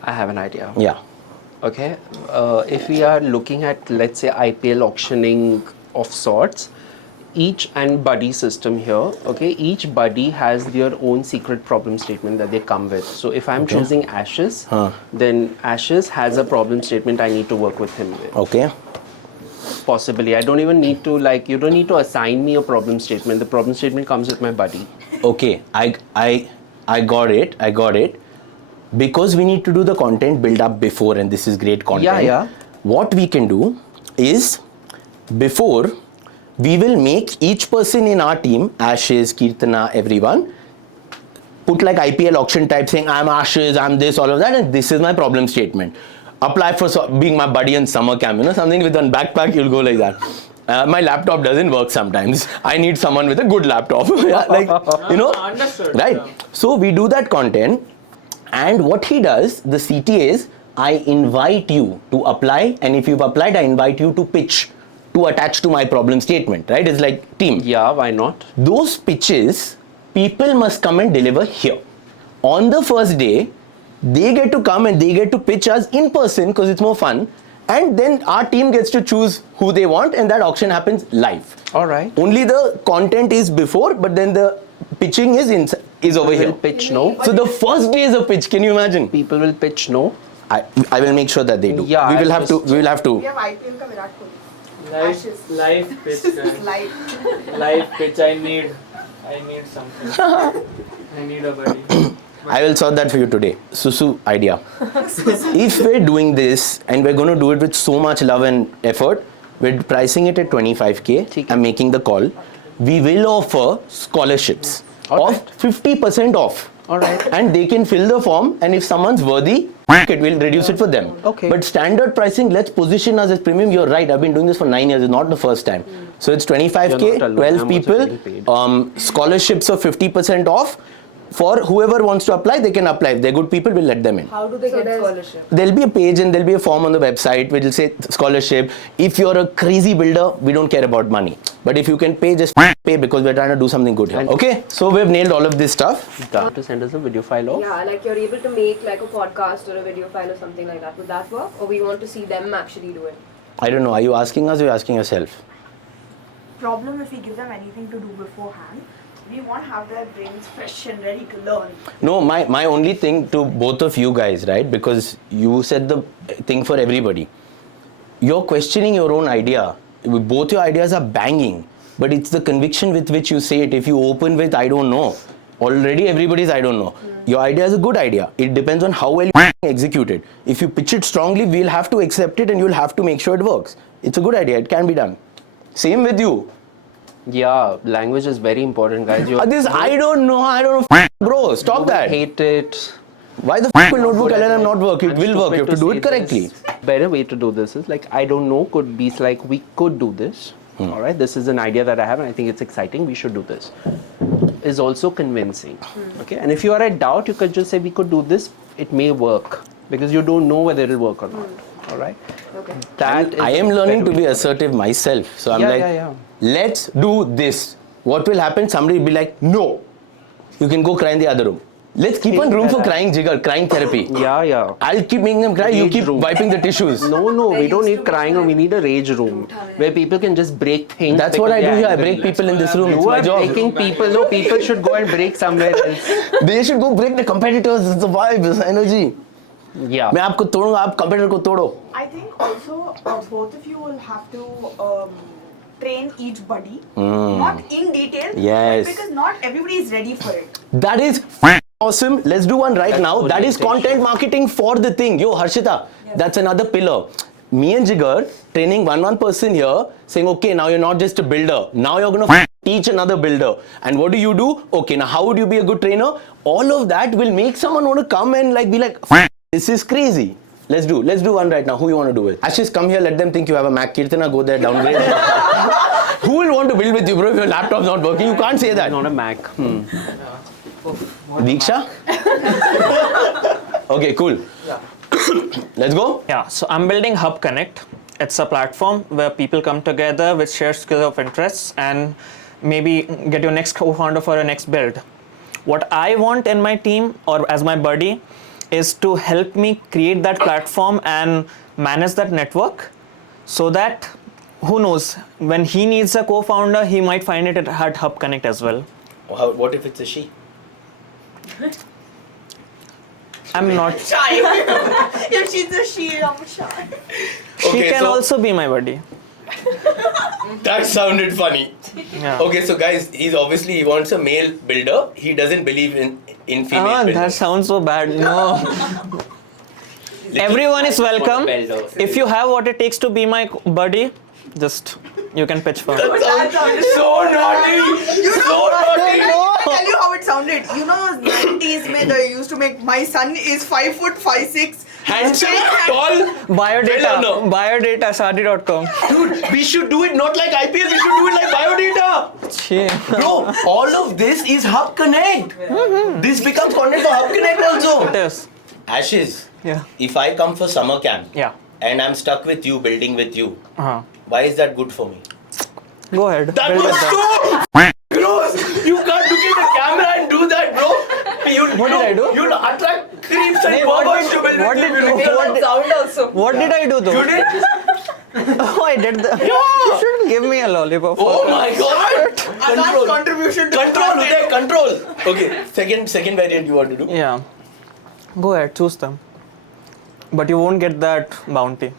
I have an idea. Yeah. Okay. If we are looking at, let's say, IPL auctioning of sorts, each and buddy system here, okay, each buddy has their own secret problem statement that they come with. So if I'm choosing Ashes, then Ashes has a problem statement I need to work with him with. Okay. Possibly. I don't even need to, you don't need to assign me a problem statement. The problem statement comes with my buddy. Okay. I got it. Because we need to do the content build up before, and this is great content. Yeah. What we can do is, before, we will make each person in our team, Ashes, Kirtana, everyone, put like IPL auction type saying, I'm Ashes, I'm this, all of that, and this is my problem statement. Apply for being my buddy in summer camp, something with a backpack, you'll go like that. My laptop doesn't work sometimes. I need someone with a good laptop. Understood. Right? Yeah. So we do that content. And what he does, the CT is, I invite you to apply, and if you've applied, I invite you to pitch, to attach to my problem statement, right? It's like team. Yeah, why not? Those pitches, people must come and deliver here. On the first day, they get to come and they get to pitch us in person because it's more fun. And then our team gets to choose who they want, and that auction happens live. All right. Only the content is before, but then the pitching is over here. Will pitch no. So the first day is a pitch. Can you imagine? People will pitch no. I will make sure that they do. Yeah, we will I'll have to. just- We will have to. We have IPL ka Virat Kohli. Ashes. Live pitch, guys. Live. Live pitch. I need something. I need a buddy. I will sort that for you today. Susu idea. If we're doing this and we're going to do it with so much love and effort, we're pricing it at 25K. I'm making the call. We will offer scholarships of 50% off. All right. And they can fill the form, and if someone's worthy, we'll reduce it for them. Okay. But standard pricing, let's position us as premium. You're right. I've been doing this for 9 years. It's not the first time. So it's You're 25K, not alone. 12 I'm also people, getting paid. scholarships of 50% off. For whoever wants to apply, they can apply. If they're good people, we'll let them in. How do they get scholarship? There'll be a page and there'll be a form on the website which will say scholarship. If you're a crazy builder, we don't care about money. But if you can pay, just pay, because we're trying to do something good here. Okay, so we've nailed all of this stuff. To send us a video file of. Yeah, like you're able to make like a podcast or a video file or something like that. Would that work? Or we want to see them actually do it? I don't know. Are you asking us or are you asking yourself? Problem if we give them anything to do beforehand, We want to have their brains fresh and ready to learn. No, my only thing to both of you guys, right? Because you said the thing for everybody. You're questioning your own idea. Both your ideas are banging, but it's the conviction with which you say it. If you open with, I don't know, already everybody's I don't know. Your idea is a good idea. It depends on how well you execute it. If you pitch it strongly, we'll have to accept it and you'll have to make sure it works. It's a good idea. It can be done. Same with you. Yeah, language is very important, guys. This I don't know, bro, stop that. Hate it. Why the will notebook LLM not work? It will work. You have to do it correctly. Better way to do this is like, I don't know, could be like, we could do this. All right, this is an idea that I have and I think it's exciting. We should do this. Is also convincing. Okay, and if you are at doubt, you could just say, we could do this. It may work because you don't know whether it will work or not. All right. Okay. That I am learning to be assertive myself. So I'm let's do this. What will happen? Somebody will be like, no. You can go cry in the other room. Let's keep on room for crying, Jigar, crying therapy. Yeah. I'll keep making them cry. You keep wiping the tissues. No, we don't need crying room. We need a rage room where people can just break things. That's what I do here. I break people in this room. It's You my are job. breaking people. No, people should go and break somewhere else. They should go break the competitors. It's the vibe, it's the energy. Yeah. मैं आपको तोड़ूंगा, आप competitor को तोड़ो. I think also both of you will have to train each buddy, not in detail, Yes. because not everybody is ready for it. That is awesome. Let's do one right now. That is content marketing for the thing. Yo, Harshita, that's another pillar. Me and Jigar training one person here, saying, okay, now you're not just a builder. Now you're going to teach another builder. And what do? Okay, now how would you be a good trainer? All of that will make someone want to come and be like, this is crazy. Let's do one right now. Who you want to do it? Ashish, come here. Let them think you have a Mac. Kirtana, go there, downgrade. Who will want to build with you, bro, if your laptop's not working? You can't say that. Not a Mac. Diksha? Okay, cool. Let's go. Yeah, so I'm building Hub Connect. It's a platform where people come together with shared skills of interests and maybe get your next co-founder for your next build. What I want in my team or as my buddy is to help me create that platform and manage that network so that, who knows, when he needs a co-founder, he might find it at Hub Connect as well. What if it's a she? I'm not. Shy. If she's a she, I'm shy. She can also be my buddy. That sounded funny. Yeah. Okay, so guys, he wants a male builder. He doesn't believe in female builders. That sounds so bad. No. Everyone is welcome. If you have what it takes to be my buddy, just you can pitch for me. That sounded so naughty. So naughty. I'll tell you how it sounded. You know, 90s mein they used to make, my son is 5 foot 5'6". Handsome, tall. Biodata, Sadi.com. Dude, we should do it not like IPL. We should do it like biodata. Bro, all of this is Hub Connect. This becomes content for Hub Connect also. It is. Ashish, Yeah. if I come for summer camp Yeah. and I'm stuck with you, building with you, why is that good for me? Go ahead. That Build was with them. so gross. You can't look at the camera and do that, bro. What did I do? You'll attract creeps and perverts to build what with did you. you do? Sound also. What did I do though? You did? Oh, I did that. You shouldn't give me a lollipop. Oh my god! Azan's contribution to Control, Uday, control. Okay, second variant you want to do? Yeah. Go ahead, choose them. But you won't get that bounty.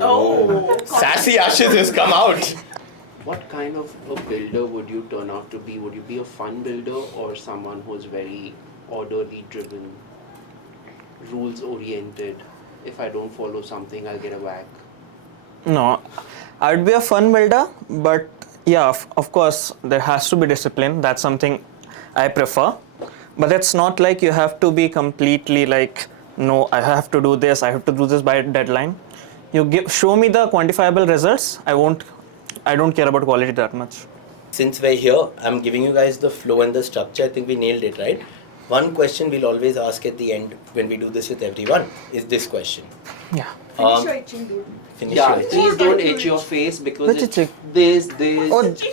Oh. Sassy Ashish has come out. What kind of a builder would you turn out to be? Would you be a fun builder or someone who's very orderly driven, rules oriented? If I don't follow something, I'll get a whack. No, I would be a fun builder, but yeah, of course, there has to be discipline. That's something I prefer. But it's not like you have to be completely like, no, I have to do this, I have to do this by deadline. Show me the quantifiable results. I don't care about quality that much. Since we're here, I'm giving you guys the flow and the structure. I think we nailed it, right? One question we'll always ask at the end when we do this with everyone is this question. Yeah. Finish your itching, dude. Finish Yeah, your please don't itch your face because Which it's, itch? this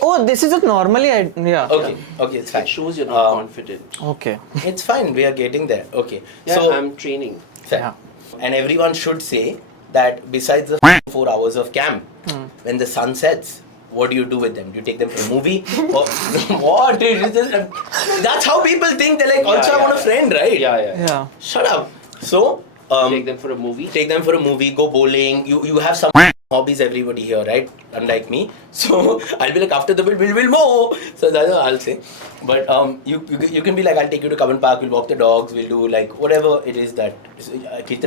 Oh, this is it normally. Yeah. Okay, it's fine. it shows you're not confident. Okay. It's fine, we are getting there. Okay. Yeah, So, I'm training. fair. Yeah. And everyone should say that besides the 4 hours of camp, when the sun sets, what do you do with them? Do you take them for a movie? Or what? That's how people think. They're like, also I want a friend, right? Yeah. Shut up. So, Take them for a movie. Take them for a movie, go bowling. You have some hobbies, everybody here, right? Unlike me. So I'll be like, after the build, we'll more. So that's what I'll say. But you can be like, I'll take you to Common Park, we'll walk the dogs, we'll do like whatever it is that. I'll take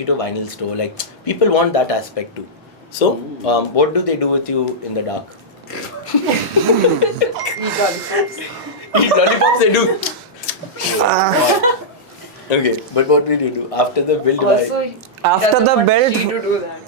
you to a vinyl store. Like people want that aspect too. So what do they do with you in the dark? Eat lollipops, they do. Okay, but what did you do after the build? Also, After the build, to do that.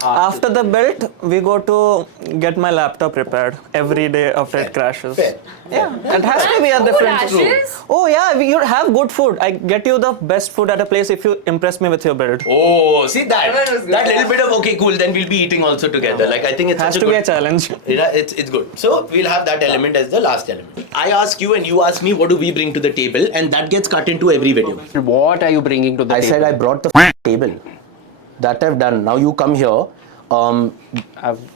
after the build, we go to get my laptop repaired every day after it crashes. Fair. Yeah, it has to be a different. Crashes? Oh yeah, you have good food. I get you the best food at a place if you impress me with your build. Oh, see that was good. that little bit of okay, cool. Then we'll be eating also together. Like I think it's Has such to a be good. a challenge. It's good. So we'll have that element as the last element. I ask you and you ask me what do we bring to the table, and that gets cut into every video. What are you bringing to the I table? said I brought the table. That I've done. Now you come here.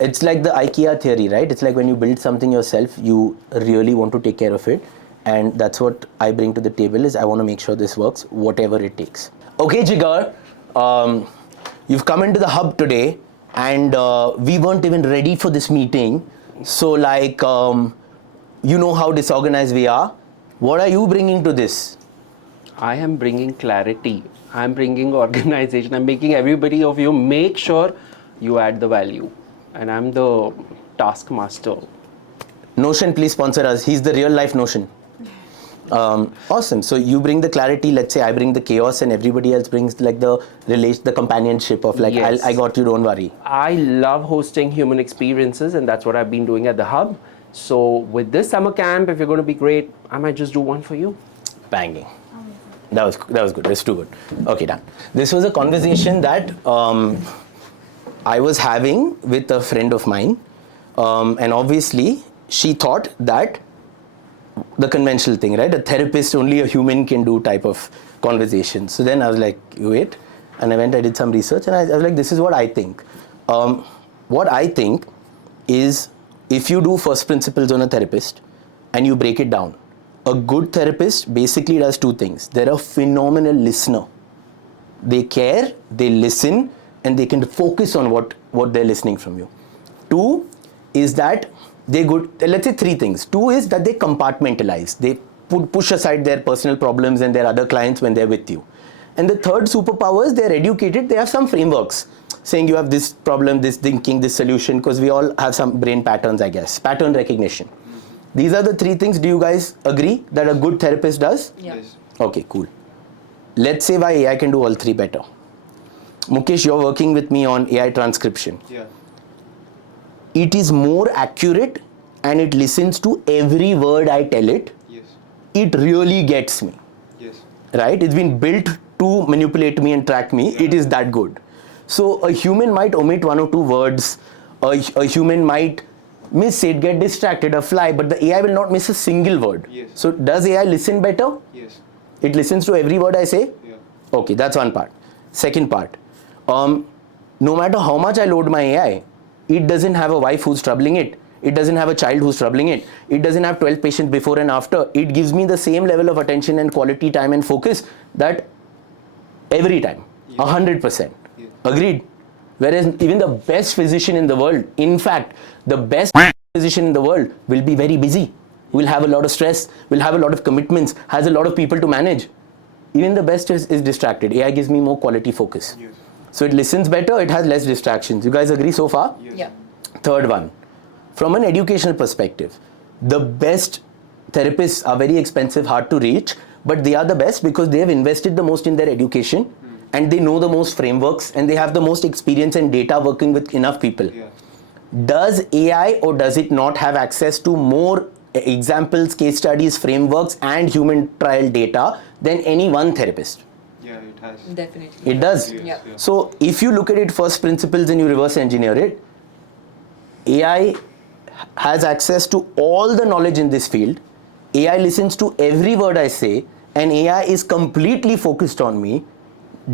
It's like the IKEA theory, right? It's like when you build something yourself, you really want to take care of it, and that's what I bring to the table. Is I want to make sure this works, whatever it takes. Okay, Jigar, you've come into the hub today, and we weren't even ready for this meeting. So, like, you know how disorganized we are. What are you bringing to this? I am bringing clarity. I'm bringing organization. I'm making everybody of you make sure you add the value. And I'm the taskmaster. Notion, please sponsor us. He's the real life Notion. Awesome. So you bring the clarity. Let's say I bring the chaos, and everybody else brings like the companionship of like Yes. I got you. Don't worry. I love hosting human experiences, and that's what I've been doing at the hub. So with this summer camp, if you're going to be great, I might just do one for you. Banging. That was good. That's too good. Okay, done. This was a conversation that I was having with a friend of mine, and obviously she thought that the conventional thing, right? A therapist, only a human can do type of conversation. So then I was like, wait, and I did some research, and I was like, this is what I think. What I think is if you do first principles on a therapist and you break it down, a good therapist basically does two things. They're a phenomenal listener. They care, they listen, and they can focus on what they're listening from you. Two is that they good. Let's say three things. Two is that they compartmentalize. They push aside their personal problems and their other clients when they're with you. And the third superpower is they're educated. They have some frameworks saying you have this problem, this thinking, this solution, because we all have some brain patterns, I guess. Pattern recognition. These are the three things. Do you guys agree that a good therapist does? Yeah. Yes. Okay, cool. Let's say why AI can do all three better. Mukesh, you're working with me on AI transcription. Yeah. It is more accurate and it listens to every word I tell it. Yes. It really gets me, Yes. right? It's been built to manipulate me and track me. It is that good. So a human might omit one or two words. A human might miss it, get distracted, or fly, but the AI will not miss a single word. Yes. So does AI listen better? Yes. It listens to every word I say? Yeah. Okay, that's one part. Second part, no matter how much I load my AI, it doesn't have a wife who's troubling it. It doesn't have a child who's troubling it. It doesn't have 12 patients before and after. It gives me the same level of attention and quality time and focus that every time, 100%. Yeah. Agreed? Whereas even the best physician in the world, in fact, the best physician in the world will be very busy, will have a lot of stress, will have a lot of commitments, has a lot of people to manage. Even the best is distracted. AI gives me more quality focus. Yes. So it listens better, it has less distractions. You guys agree so far? Yes. Yeah. Third one, from an educational perspective, the best therapists are very expensive, hard to reach, but they are the best because they have invested the most in their education and they know the most frameworks and they have the most experience and data working with enough people. Yeah. Does AI or does it not have access to more examples, case studies, frameworks and human trial data than any one therapist? Yeah, it has. Definitely. It does. Yes, Yeah. yeah. So if you look at it first principles and you reverse engineer it, AI has access to all the knowledge in this field. AI listens to every word I say and AI is completely focused on me.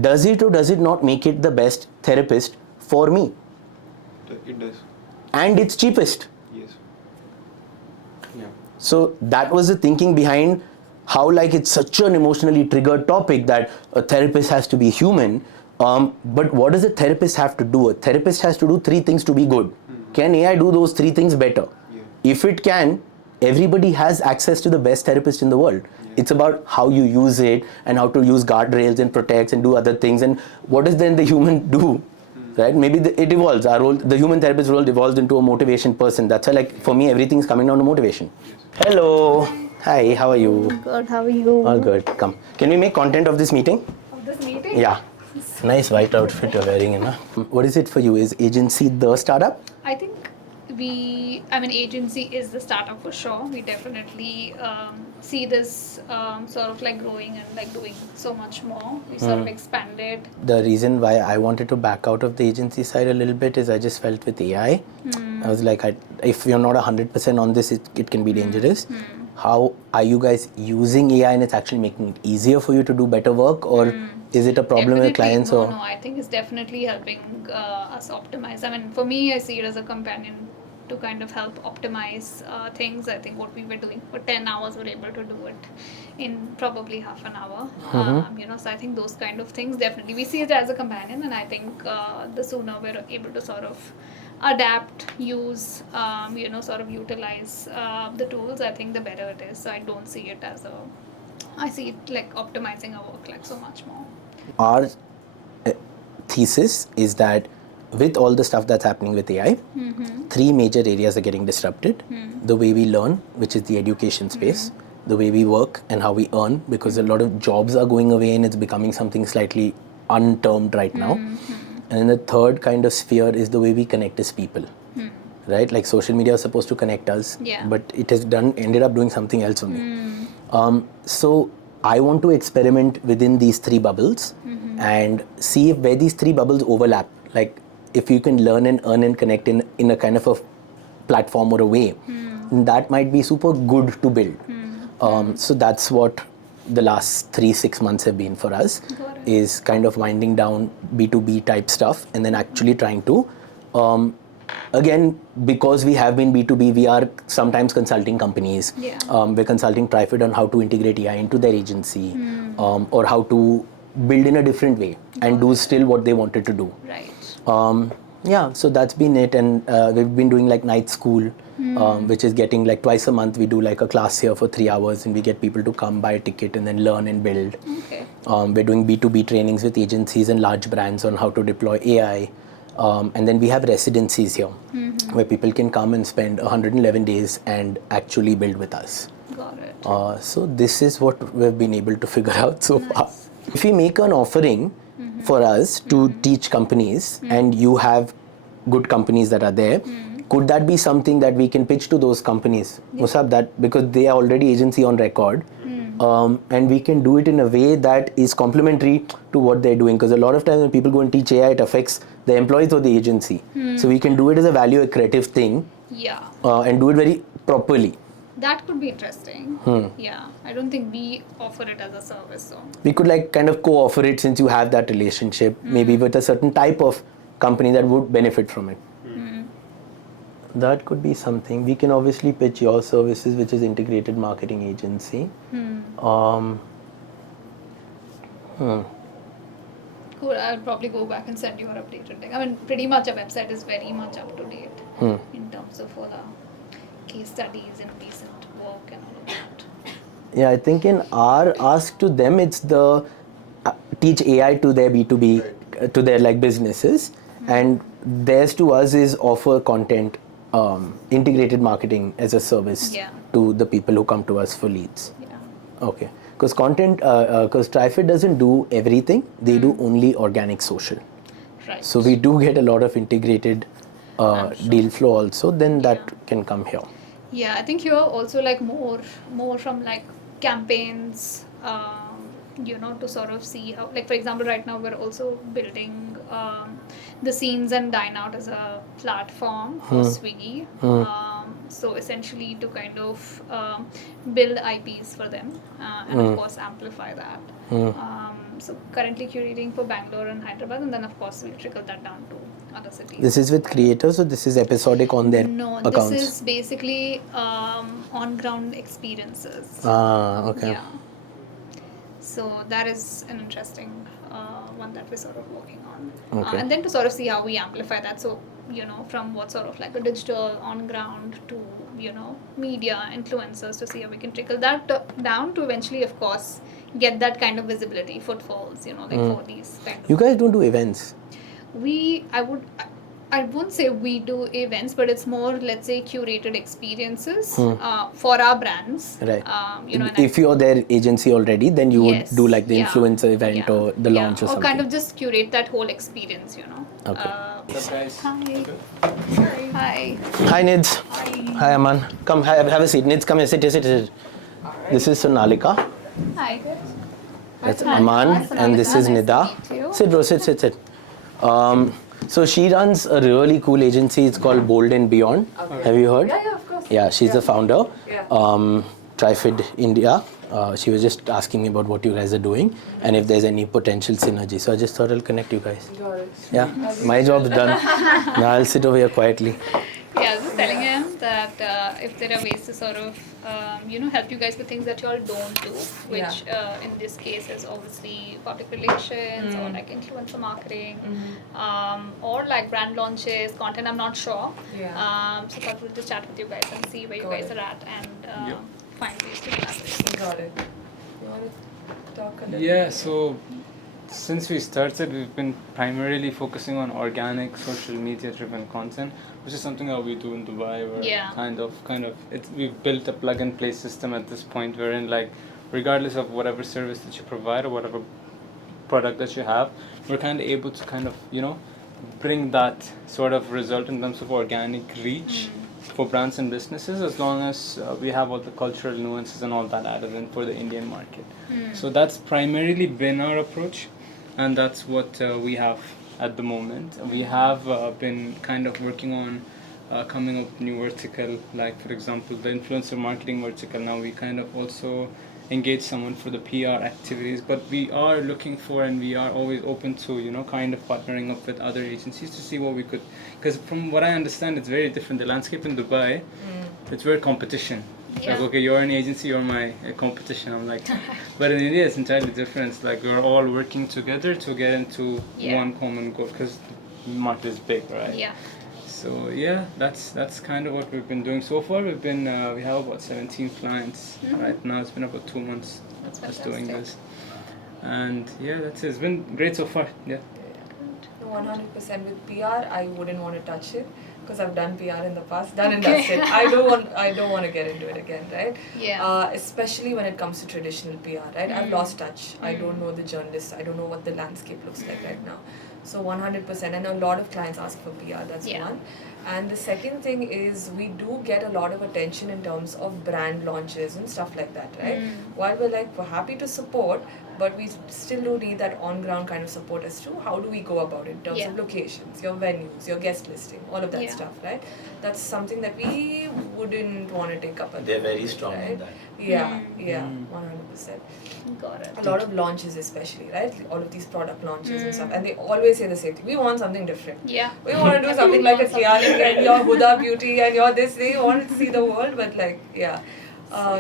Does it or does it not make it the best therapist for me? It does. and it's cheapest. Yes. Yeah. So that was the thinking behind how like it's such an emotionally triggered topic that a therapist has to be human. But what does a therapist have to do? A therapist has to do 3 things to be good. Can AI do those 3 things better? Yeah. If it can, everybody has access to the best therapist in the world. It's about how you use it and how to use guardrails and protects and do other things. And what does then the human do? Right? Maybe it evolves. Our role, the human therapist role evolves into a motivation person. That's why, like, for me, everything's coming down to motivation. Hello. Hi, how are you? Good, how are you? All good. Come. Can we make content of this meeting? Of this meeting? Yeah. Nice white outfit you're wearing, you know. What is it for you? Is agency the startup? I think agency is the startup for sure. We definitely see this sort of like growing and like doing so much more. We sort of expanded. The reason why I wanted to back out of the agency side a little bit is I just felt with AI, I was like, if you're not 100% on this, it can be dangerous. How are you guys using AI and it's actually making it easier for you to do better work, or is it a problem with clients? No, I think it's definitely helping us optimize. I mean, for me, I see it as a companion to kind of help optimize things. I think what we were doing for 10 hours, we're able to do it in probably half an hour. So I think those kind of things, definitely we see it as a companion, and I think the sooner we're able to sort of adapt, use, sort of utilize the tools, I think the better it is. So I don't see it as I see it like optimizing our work like so much more. Our thesis is that with all the stuff that's happening with AI, 3 major areas are getting disrupted. The way we learn, which is the education space, the way we work and how we earn, because a lot of jobs are going away and it's becoming something slightly untermed right now. And then the third kind of sphere is the way we connect as people, right? Like social media is supposed to connect us, but it has ended up doing something else only. So I want to experiment within these 3 bubbles and see if where these 3 bubbles overlap, like if you can learn and earn and connect in a kind of a platform or a way, that might be super good to build. So that's what the last 3-6 months have been for us, is kind of winding down B2B type stuff and then actually trying to, again, because we have been B2B, we are sometimes consulting companies. We're consulting Trifid on how to integrate AI into their agency, or how to build in a different way and do still what they wanted to do. Right. So that's been it, and we've been doing like night school, which is getting like twice a month we do like a class here for 3 hours and we get people to come buy a ticket and then learn and build. We're doing B2B trainings with agencies and large brands on how to deploy AI, and then we have residencies here where people can come and spend 111 days and actually build with us. Got it. So this is what we've been able to figure out so far. If we make an offering for us to teach companies and you have good companies that are there, could that be something that we can pitch to those companies? Musab, that because they are already agency on record, and we can do it in a way that is complementary to what they're doing, because a lot of times when people go and teach AI, it affects the employees of the agency. So we can do it as a value accretive thing, and do it very properly. That could be interesting. Yeah, I don't think we offer it as a service. So We could like kind of co-offer it, since you have that relationship, maybe with a certain type of company that would benefit from it. That could be something. We can obviously pitch your services, which is integrated marketing agency. cool. I'll probably go back and send you our updated deck. I mean, pretty much our website is very much up to date in terms of all the case studies and recent work and all of that. Yeah, I think in our ask to them, it's the teach AI to their B2B, to their like businesses, and theirs to us is offer content, integrated marketing as a service to the people who come to us for leads. Okay, because content, because Trifid doesn't do everything, they do only organic social. Right. So we do get a lot of integrated deal flow also, then that can come here. Yeah, I think here also like more from like campaigns, to sort of see how, like for example, right now we're also building the Scenes and Dine Out as a platform for Swiggy. So essentially to kind of build IPs for them and of course amplify that. So currently curating for Bangalore and Hyderabad, and then of course we'll trickle that down to other cities. This is with creators, or this is episodic on their No, accounts? this is basically on-ground experiences. Okay. Yeah. So that is an interesting one that we're sort of working on. Okay. And then to sort of see how we amplify that. So, from what sort of like a digital on-ground to, media influencers, to see how we can trickle that down to eventually, of course, get that kind of visibility, footfalls, for these kind of... You guys don't do events? I won't say we do events, but it's more, let's say, curated experiences for our brands. Right. And If you're their agency already, then you would Yes, do like the yeah, influencer event yeah, or the launch or or something. kind of just curate that whole experience, Okay. Surprise. Hi. Hi. Hi Nids. Hi Aman. Come have a seat. Nids, come here. Sit. This is Sonalika. Hi. That's Hi. Aman, Hi, and this is Sonalika. Nida. Nice to meet you. Sit, bro. Sit. So she runs a really cool agency. It's called Bold and Beyond. Okay. Have you heard? Yeah, of course. Yeah, she's the founder. Yeah. Trifid India. She was just asking me about what you guys are doing and if there's any potential synergy. So I just thought I'll connect you guys. Got it. Yeah, my job's done. Now I'll sit over here quietly. Yeah, I was just telling him that if there are ways to sort of, help you guys with things that you all don't do, which in this case is obviously public relations or like influencer marketing, or like brand launches, content, I'm not sure. Yeah. So I thought we'll just chat with you guys and see where you Got guys it. are at and find ways to collaborate. Got it. You want to talk a little? Yeah, so since we started, we've been primarily focusing on organic, social media driven content, which is something that we do in Dubai. Where Yeah. kind of, we've built a plug and play system at this point, wherein like, regardless of whatever service that you provide or whatever product that you have, we're kind of able to kind of, bring that sort of result in terms of organic reach for brands and businesses, as long as we have all the cultural nuances and all that added in for the Indian market. So that's primarily been our approach, and that's what we have at the moment. We have been kind of working on coming up with new vertical, like for example the influencer marketing vertical. Now we kind of also engage someone for the PR activities, but we are looking for, and we are always open to, kind of partnering up with other agencies to see what we could, because from what I understand, it's very different. The landscape in Dubai, it's very competition. Yeah. Like, okay, you're an agency, you're my competition. I'm like, but in India, it's entirely different. It's like we're all working together to get into one common goal, because the market is big, right? Yeah. So yeah, that's kind of what we've been doing so far. We have about 17 clients right now. It's been about 2 months That's just doing fantastic. this, and yeah, that's it. It's been great so far. Yeah. 100% with PR, I wouldn't want to touch it because I've done PR in the past. Done and dusted. I don't want to get into it again, right? Yeah. Especially when it comes to traditional PR, right? I've lost touch. I don't know the journalists. I don't know what the landscape looks like right now. So 100%, and a lot of clients ask for PR. That's one. And the second thing is we do get a lot of attention in terms of brand launches and stuff like that, right? While we're happy to support, but we still do need that on-ground kind of support as to how do we go about it in terms of locations, your venues, your guest listing, all of that stuff, right? That's something that we wouldn't want to take up at They're the very moment, strong right? on that. Yeah, 100%. Got it. A lot of launches especially, right? All of these product launches and stuff, and they always say the same thing. We want something different. Yeah. We want to do something like a Kiali and your Huda Beauty and your this. We want to see the world, but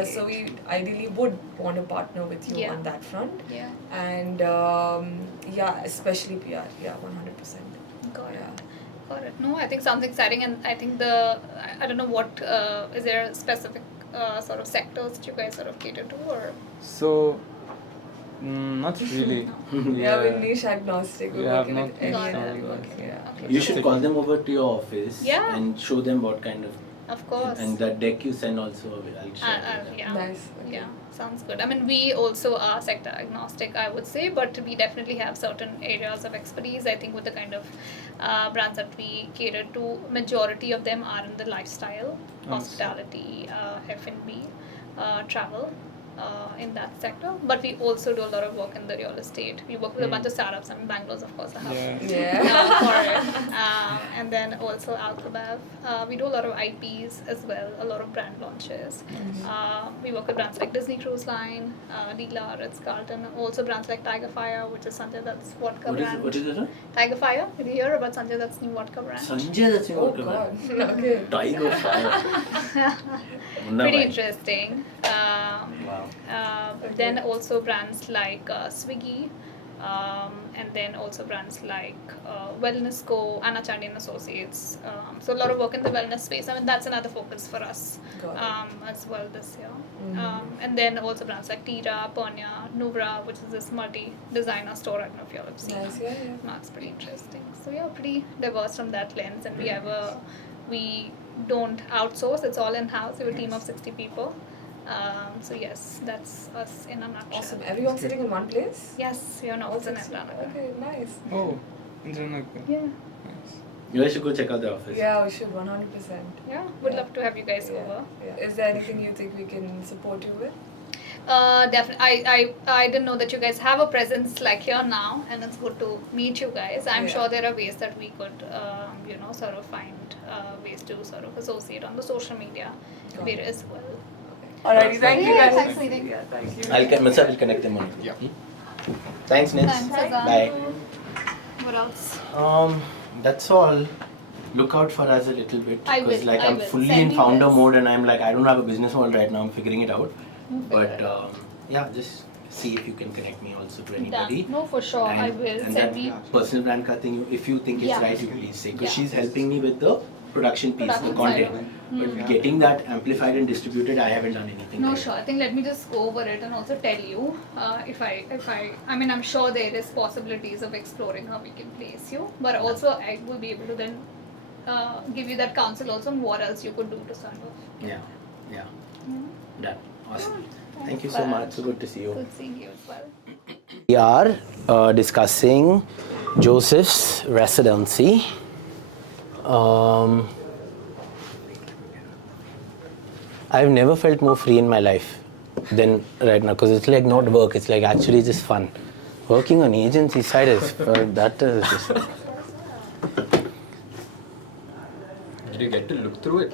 so we ideally would want to partner with you on that front. Yeah. And especially PR. Yeah, 100%. Got it. Yeah. Got it. No, I think sounds exciting, and I think I don't know what is there a specific sort of sectors that you guys sort of cater to, or So, not really. Yeah, we're niche agnostic. We We're have working not with any Got and it. everyone. Okay. Yeah. Okay. You should call them over to your office and show them what kind Of course. and that deck you send also, I'll share. Yeah. Nice. Okay. Yeah, sounds good. I mean, we also are sector agnostic, I would say, but we definitely have certain areas of expertise. I think with the kind of brands that we cater to, majority of them are in the lifestyle, hospitality, F&B, travel. in that sector. But we also do a lot of work in the real estate. We work with a bunch of startups. I mean, Bangalore's of course a hub for it. And then also Alphabet. We do a lot of IPs as well, a lot of brand launches. We work with brands like Disney Cruise Line, Leela, Ritz-Carlton, also brands like Tiger Fire, which is Sanjay Dutt's vodka brand. What is it? Tiger Fire. Did you hear about Sanjay Dutt's new vodka brand? Sanjay Dutt's new vodka brand. Okay. Tiger Fire. Pretty interesting. Wow. Then also brands like Swiggy, and then also brands like Wellness Co, Anna Chandy and Associates. So a lot of work in the wellness space. I mean, that's another focus for us as well this year. And then also brands like Tira, Pernia, Nuvra, which is this multi-designer store. I don't know if you all have seen. Nice, yeah. That's pretty interesting. So yeah, pretty diverse from that lens. And we don't outsource, it's all in-house. We have a team of 60 people. So yes, that's us in a nutshell. Awesome. Everyone sitting in one place? Yes, you're not in Atlanta. Okay, nice. Oh, Indranagar. Yeah. Nice. You guys should go check out the office. Yeah, we should 100%. Yeah, would love to have you guys Yeah. over. Yeah. Is there anything you think we can support you with? Definitely. I didn't know that you guys have a presence like here now, and it's good to meet you guys. I'm Yeah. sure there are ways that we could, sort of find ways to sort of associate on the social media bit as well. Alrighty, thank you guys. Thanks, Neeling. Yeah, thank you. I'll connect them on. Yeah. Thanks, Nils. Thanks, Azan. Bye. What else? That's all. Look out for us a little bit I because will, like I I'm will. fully Send in me founder this. mode and I'm like I don't have a business model right now. I'm figuring it out. But yeah, just see if you can connect me also to anybody. Done. No, for sure. I will. And Send that me. personal brand ka thing, if you think it's Yeah. right, you please say. Because Yeah. she's helping me with the production piece, Production the side of content. it. But getting that amplified and distributed, I haven't done anything. No, yet. sure. I think let me just go over it and also tell you I mean, I'm sure there is possibilities of exploring how we can place you, but also I will be able to then give you that counsel also on what else you could do to sort of. Yeah, yeah. Mm-hmm. Done. Awesome. Thank you so much. So good to see you. Good seeing you as well. We are discussing Joseph's residency. I've never felt more free in my life than right now because it's like not work, it's like actually just fun. Working on agency side is that is just. Did you get to look through it?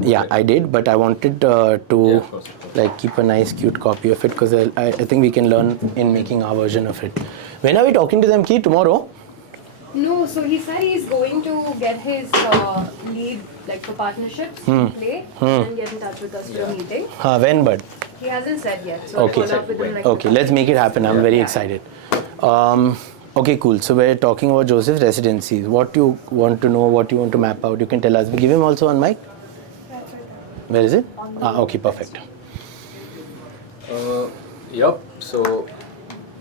Yeah, I did, but I wanted to of course. like keep a nice cute copy of it because I think we can learn in making our version of it. When are we talking to them, Ki? Tomorrow? No, so he said he's going to get his lead like for partnerships in play and get in touch with us for a meeting. When, bud? He hasn't said yet, so Okay. I'll follow up with him like Okay, let's make it happen. I'm very excited. Okay, cool. So we're talking about Joseph's residencies. What you want to know, what you want to map out, you can tell us. We give him also on mic. Where is it? Okay, perfect. Yep. So,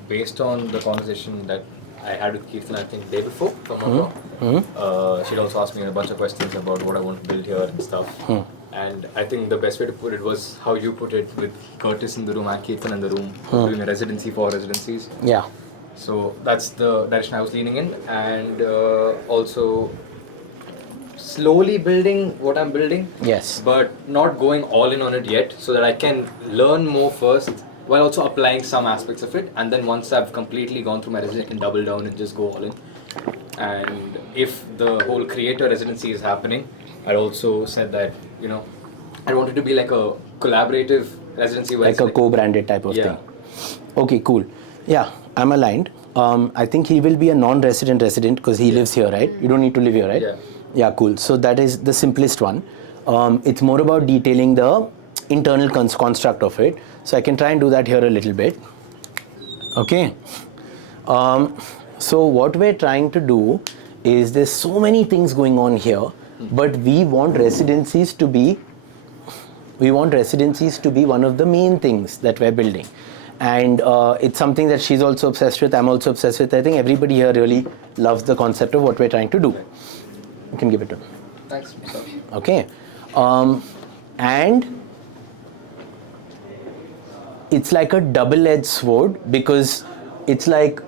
based on the conversation that I had with Kirtan, I think day before, if I'm not wrong, she'd also asked me a bunch of questions about what I want to build here and stuff. And I think the best way to put it was how you put it, with Curtis in the room and Kirtan in the room, doing a residency for residencies. Yeah. So that's the direction I was leaning in, and also slowly building what I'm building. Yes. But not going all in on it yet, so that I can learn more first, while also applying some aspects of it. And then once I've completely gone through my residency, I can double down and just go all in. And if the whole creator residency is happening, I also said that I wanted to be like a collaborative residency, where Like it's a co-branded type of thing. Okay, cool. Yeah, I'm aligned. I think he will be a non-resident resident because he lives here, right? You don't need to live here, right? Yeah. Yeah, cool. So that is the simplest one. It's more about detailing the internal construct of it. So I can try and do that here a little bit. Okay. So what we're trying to do is there's so many things going on here, but we want residencies to be one of the main things that we're building. And it's something that she's also obsessed with, I'm also obsessed with. I think everybody here really loves the concept of what we're trying to do. You can give it to me. Thanks. Okay. And it's like a double-edged sword because it's like,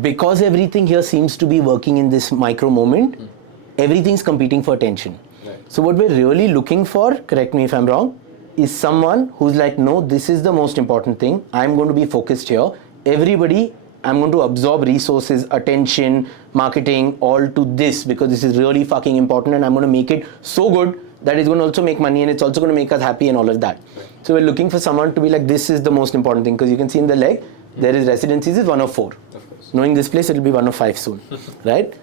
because everything here seems to be working in this micro moment, everything's competing for attention. Right. So what we're really looking for, correct me if I'm wrong, is someone who's like, no, this is the most important thing. I'm going to be focused here. Everybody, I'm going to absorb resources, attention, marketing, all to this because this is really fucking important and I'm going to make it so good that it's going to also make money and it's also going to make us happy and all of that. So we're looking for someone to be like, this is the most important thing because you can see in the leg, there is residencies is 1 of 4. Of course. Knowing this place, it'll be 1 of 5 soon, right?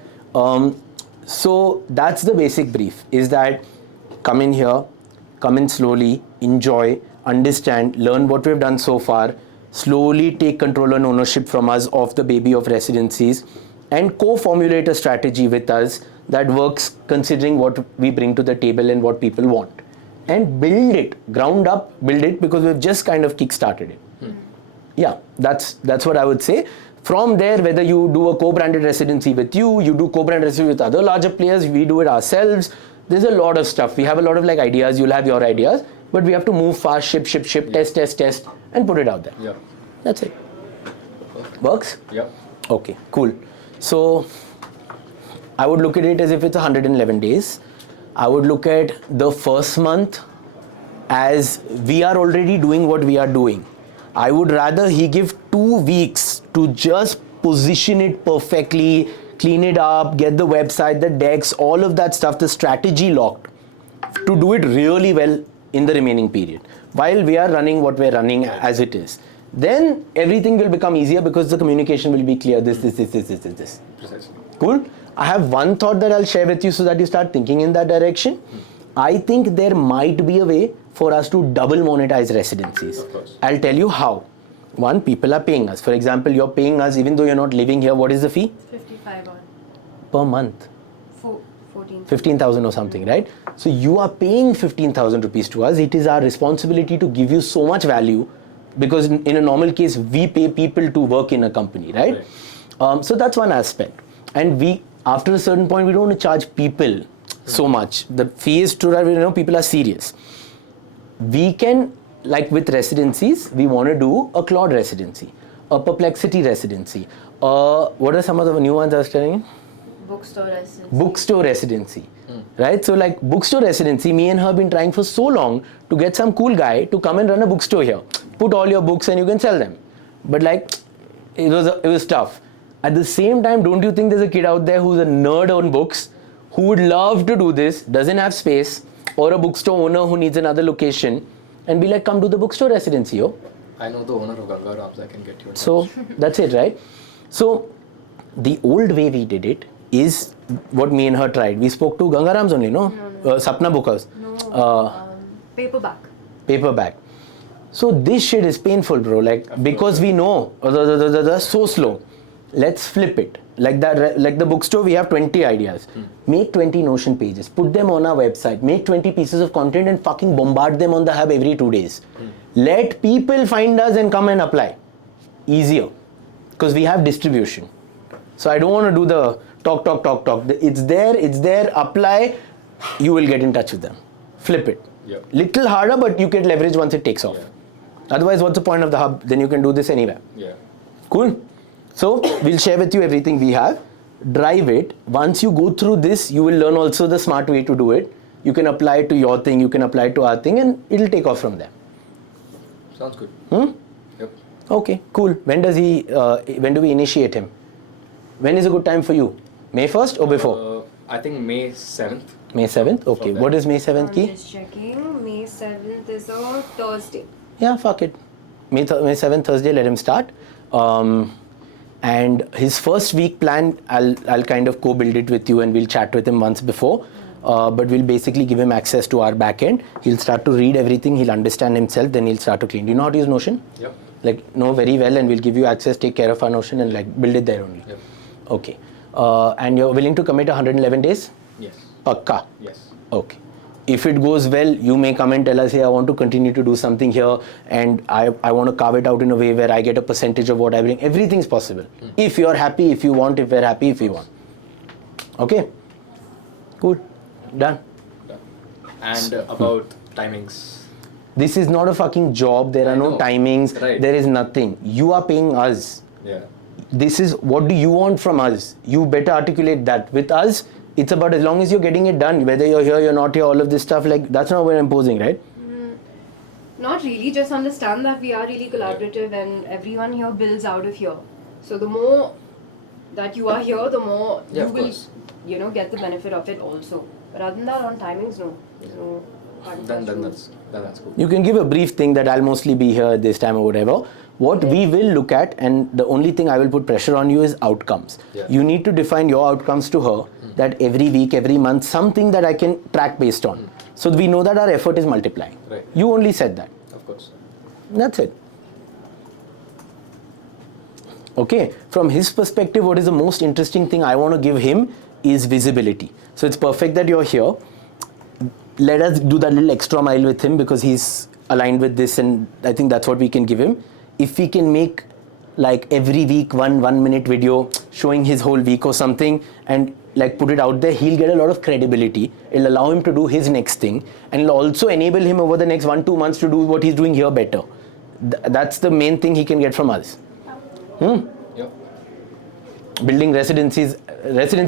So that's the basic brief, is that come in here, come in slowly, enjoy, understand, learn what we've done so far, slowly take control and ownership from us of the baby of residencies and co-formulate a strategy with us that works considering what we bring to the table and what people want. And build it, ground up, build it because we've just kind of kick-started it. Yeah, that's what I would say. From there, whether you do a co-branded residency with you do co-branded residency with other larger players, we do it ourselves. There's a lot of stuff. We have a lot of like ideas, you'll have your ideas, but we have to move fast, ship, test, and put it out there. Yeah. That's it. Works? Yeah. Okay, cool. So, I would look at it as if it's 111 days. I would look at the first month as we are already doing what we are doing. I would rather he give 2 weeks to just position it perfectly, clean it up, get the website, the decks, all of that stuff, the strategy locked, to do it really well in the remaining period. While we are running what we're running as it is. Then everything will become easier because the communication will be clear, this. Precisely. Cool? I have one thought that I'll share with you so that you start thinking in that direction. I think there might be a way for us to double monetize residencies. Of course. I'll tell you how. One, people are paying us. For example, you're paying us even though you're not living here. What is the fee? 55 odd. Per month. 14. 15,000 or something, right? So you are paying 15,000 rupees to us. It is our responsibility to give you so much value because in a normal case, we pay people to work in a company, right? So that's one aspect. And we, after a certain point, we don't want to charge people so much. The fee is true that people are serious. We can, like with residencies, we want to do a Claude residency, a Perplexity residency. What are some of the new ones I was telling you? Bookstore residency. Bookstore residency, right? So like bookstore residency, me and her have been trying for so long to get some cool guy to come and run a bookstore here. Put all your books and you can sell them. But like, it was tough. At the same time, don't you think there's a kid out there who's a nerd on books, who would love to do this, doesn't have space, or a bookstore owner who needs another location, and be like, come do the bookstore residency, yo. I know the owner of Gangaram's, I can get you. So that's it, right? So the old way we did it is what me and her tried. We spoke to Gangaram's only, no? Sapna Bookers. No, paperback. Paperback. So this shit is painful, bro. Like, because we know, so slow. Let's flip it. Like that, like the bookstore, we have 20 ideas. Make 20 Notion pages, put them on our website, make 20 pieces of content and fucking bombard them on the hub every 2 days. Let people find us and come and apply. Easier. Because we have distribution. So I don't want to do the talk. It's there, apply, you will get in touch with them. Flip it. Yep. Little harder, but you get leverage once it takes off. Yeah. Otherwise, what's the point of the hub? Then you can do this anywhere. Yeah. Cool. So we'll share with you everything we have. Drive it. Once you go through this, you will learn also the smart way to do it. You can apply it to your thing, you can apply it to our thing, and it'll take off from there. Sounds good. Yep. Okay, cool. When do we initiate him? When is a good time for you? May 1st or before? I think May 7th. May 7th? Okay. What is May 7th key? I'm just checking. May 7th is a Thursday. Yeah, fuck it. May 7th Thursday, let him start. And his first week plan, I'll kind of co-build it with you and we'll chat with him once before. But we'll basically give him access to our backend. He'll start to read everything, he'll understand himself, then he'll start to clean. Do you know how to use Notion? Yep. Like, know very well, and we'll give you access, take care of our Notion and like build it there only. Yep. Okay. And you're willing to commit 111 days? Yes. Pakka? Yes. Okay. If it goes well, you may come and tell us, hey, I want to continue to do something here and I want to carve it out in a way where I get a percentage of what I bring. Everything's possible. If you're happy, if you want, if we're happy, if we want. Okay? Cool. Done. And about timings. This is not a fucking job. There are no timings. Right. There is nothing. You are paying us. Yeah. This is, what do you want from us? You better articulate that. With us, it's about as long as you're getting it done, whether you're here, you're not here, all of this stuff, like that's not what we're imposing, right? Not really, just understand that we are really collaborative and everyone here builds out of here. So the more that you are here, the more Yeah, you of will, course. get the benefit of it also. But other than that, on timings, no. There's no hard and Then fast rules. that's cool. You can give a brief thing that I'll mostly be here at this time or whatever. What we will look at, and the only thing I will put pressure on you is outcomes. Yeah. You need to define your outcomes to her, that every week, every month, something that I can track based on. So we know that our effort is multiplying. Right. You only said that. Of course. That's it. Okay, from his perspective, what is the most interesting thing I want to give him is visibility. So it's perfect that you're here. Let us do that little extra mile with him because he's aligned with this, and I think that's what we can give him. If we can make like every week one 1 minute video showing his whole week or something and like put it out there, he'll get a lot of credibility. It'll allow him to do his next thing, and it'll also enable him over the next 1-2 months to do what he's doing here better. That's the main thing he can get from us. Yep. Building residency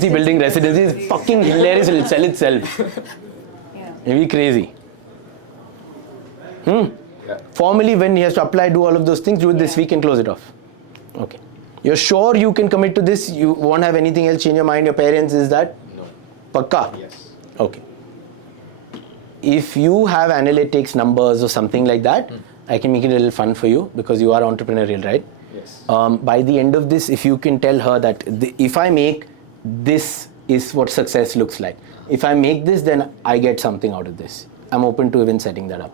building residencies is fucking hilarious. It'll sell itself. It'll be crazy. Yeah. Formally, when he has to apply, do all of those things, do it this week and close it off. Okay. You're sure you can commit to this? You won't have anything else change your mind? Your parents, is that? No. Pakka? Yes. Okay. If you have analytics, numbers or something like that, I can make it a little fun for you because you are entrepreneurial, right? Yes. By the end of this, if you can tell her that if I make this is what success looks like. If I make this, then I get something out of this. I'm open to even setting that up.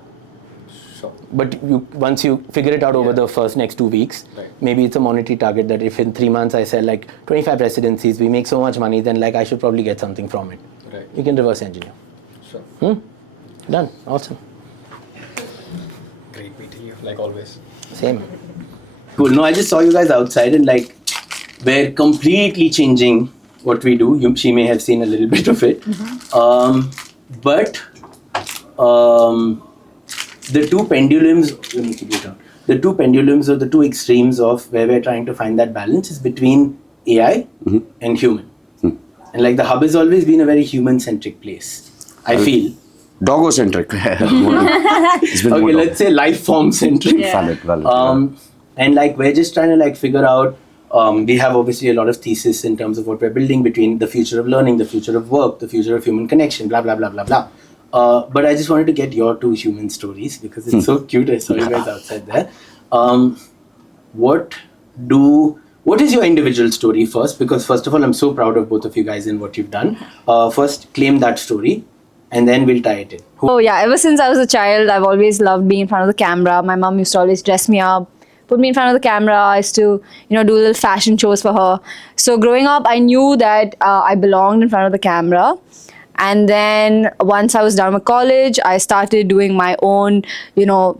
Sure. But once you figure it out over the next 2 weeks, Right. maybe it's a monetary target that if in 3 months I sell like 25 residencies, we make so much money, then like I should probably get something from it. Right. You can reverse engineer. Sure. Done. Awesome. Great meeting you, like always. Same. Cool. No, I just saw you guys outside and like we're completely changing what we do. She may have seen a little bit of it. But the two pendulums, let me keep it down. The two pendulums or the two extremes of where we're trying to find that balance is between AI and human. And like the hub has always been a very human-centric place, I feel. Doggo-centric. It's been Okay, more let's say life form-centric. valid. And like we're just trying to like figure out, we have obviously a lot of thesis in terms of what we're building between the future of learning, the future of work, the future of human connection, blah, blah, blah, blah, blah. But I just wanted to get your two human stories because it's so cute. I saw you guys outside there. What is your individual story first? Because first of all, I'm so proud of both of you guys and what you've done. First, claim that story and then we'll tie it in. Oh yeah, ever since I was a child, I've always loved being in front of the camera. My mom used to always dress me up, put me in front of the camera. I used to, do little fashion shows for her. So growing up, I knew that I belonged in front of the camera. And then once I was done with college, I started doing my own,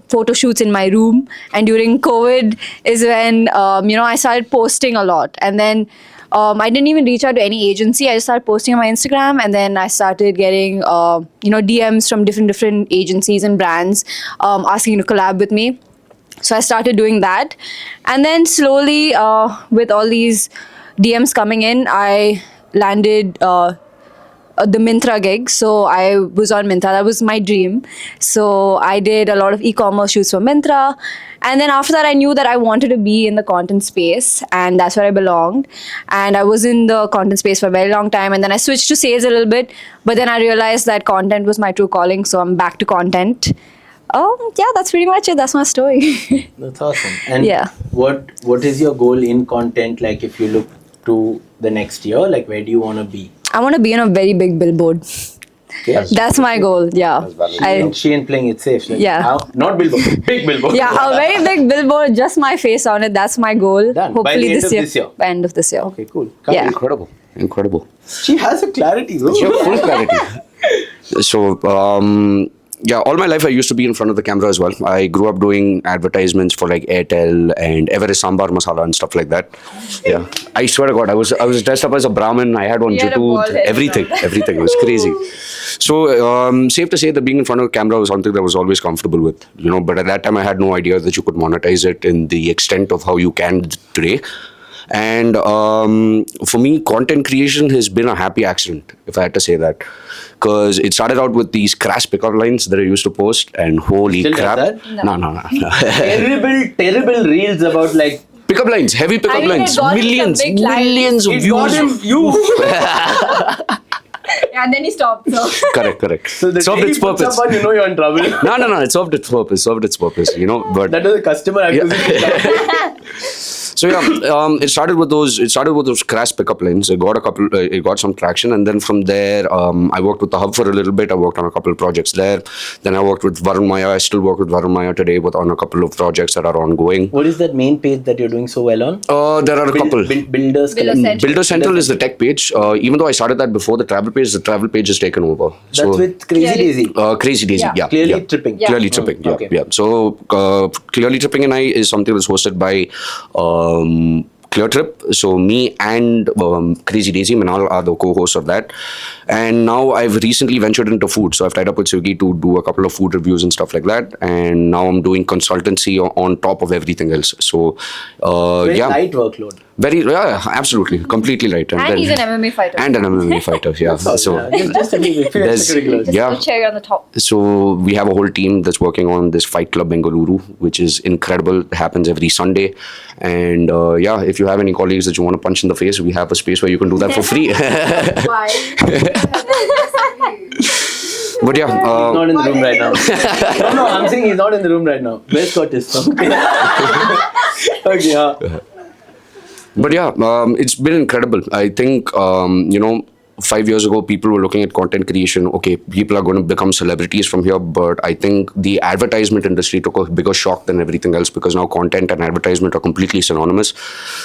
photo shoots in my room. And during COVID is when, I started posting a lot. And then I didn't even reach out to any agency. I just started posting on my Instagram, and then I started getting, DMs from different agencies and brands asking to collab with me. So I started doing that. And then slowly, with all these DMs coming in, I landed the Myntra gig. So I was on Myntra. That was my dream. So I did a lot of e-commerce shoots for Myntra. And then after that, I knew that I wanted to be in the content space, and that's where I belonged. And I was in the content space for a very long time. And then I switched to sales a little bit, but then I realized that content was my true calling. So I'm back to content. Yeah, that's pretty much it. That's my story. That's awesome. And Yeah. what is your goal in content? Like if you look to the next year, like where do you want to be? I want to be on a very big billboard. Okay. That's my goal. Yeah. She ain't playing it safe. Like, Yeah. Not billboard, big billboard. Yeah, a very big billboard, just my face on it. That's my goal. Done. Hopefully By the end of this year. By end of this year. Okay, cool. Yeah. Incredible. She has a clarity, though. Full clarity. So, all my life I used to be in front of the camera as well. I grew up doing advertisements for like Airtel and Everest Sambar Masala and stuff like that. Yeah, I swear to God, I was dressed up as a Brahmin. I had on juttu, everything. It was crazy. So, safe to say that being in front of the camera was something that I was always comfortable with, But at that time, I had no idea that you could monetize it in the extent of how you can today. And for me, content creation has been a happy accident, if I had to say that. Because it started out with these crass pickup lines that I used to post, and holy Still does crap. that? No. terrible reels about like Pickup lines, heavy pickup I mean, it lines, got him some millions, big lines. millions of it views. got him you. Yeah, and then he stopped. So. Correct. So the served day its he puts purpose. up on, you know you're in trouble. No, it served its purpose, you know, but That was a customer acquisition. so yeah, it started with those crash pickup lines. It got some traction, and then from there, I worked with the hub for a little bit. I worked on a couple of projects there. Then I worked with Varun Maya. I still work with Varun Maya today on a couple of projects that are ongoing. What is that main page that you're doing so well on? There are a couple. Builders Central. Builder Central is the tech page. Even though I started that before the travel page is taken over. That's with Crazy Daisy. Crazy Daisy, yeah. Clearly tripping. Clearly tripping, yeah. Okay. Yeah. So, Clearly Tripping and I is something that's hosted by Clear Trip. So, me and Crazy Daisy, Manal are the co-hosts of that. And now I've recently ventured into food. So, I've tied up with Swiggy to do a couple of food reviews and stuff like that. And now I'm doing consultancy on top of everything else. So, Very light workload. Absolutely. Completely right. And he's an MMA fighter. And an MMA fighter, yeah. So, Just there's, Just put cherry on the top. so we have a whole team that's working on this Fight Club Bengaluru, which is incredible. It happens every Sunday. And if you have any colleagues that you want to punch in the face, we have a space where you can do that for free. Why? But yeah, He's not in the room right now. No, I'm saying he's not in the room right now. Where's Curtis? Okay, but yeah, it's been incredible. I think 5 years ago, people were looking at content creation. Okay, people are going to become celebrities from here. But I think the advertisement industry took a bigger shock than everything else, because now content and advertisement are completely synonymous.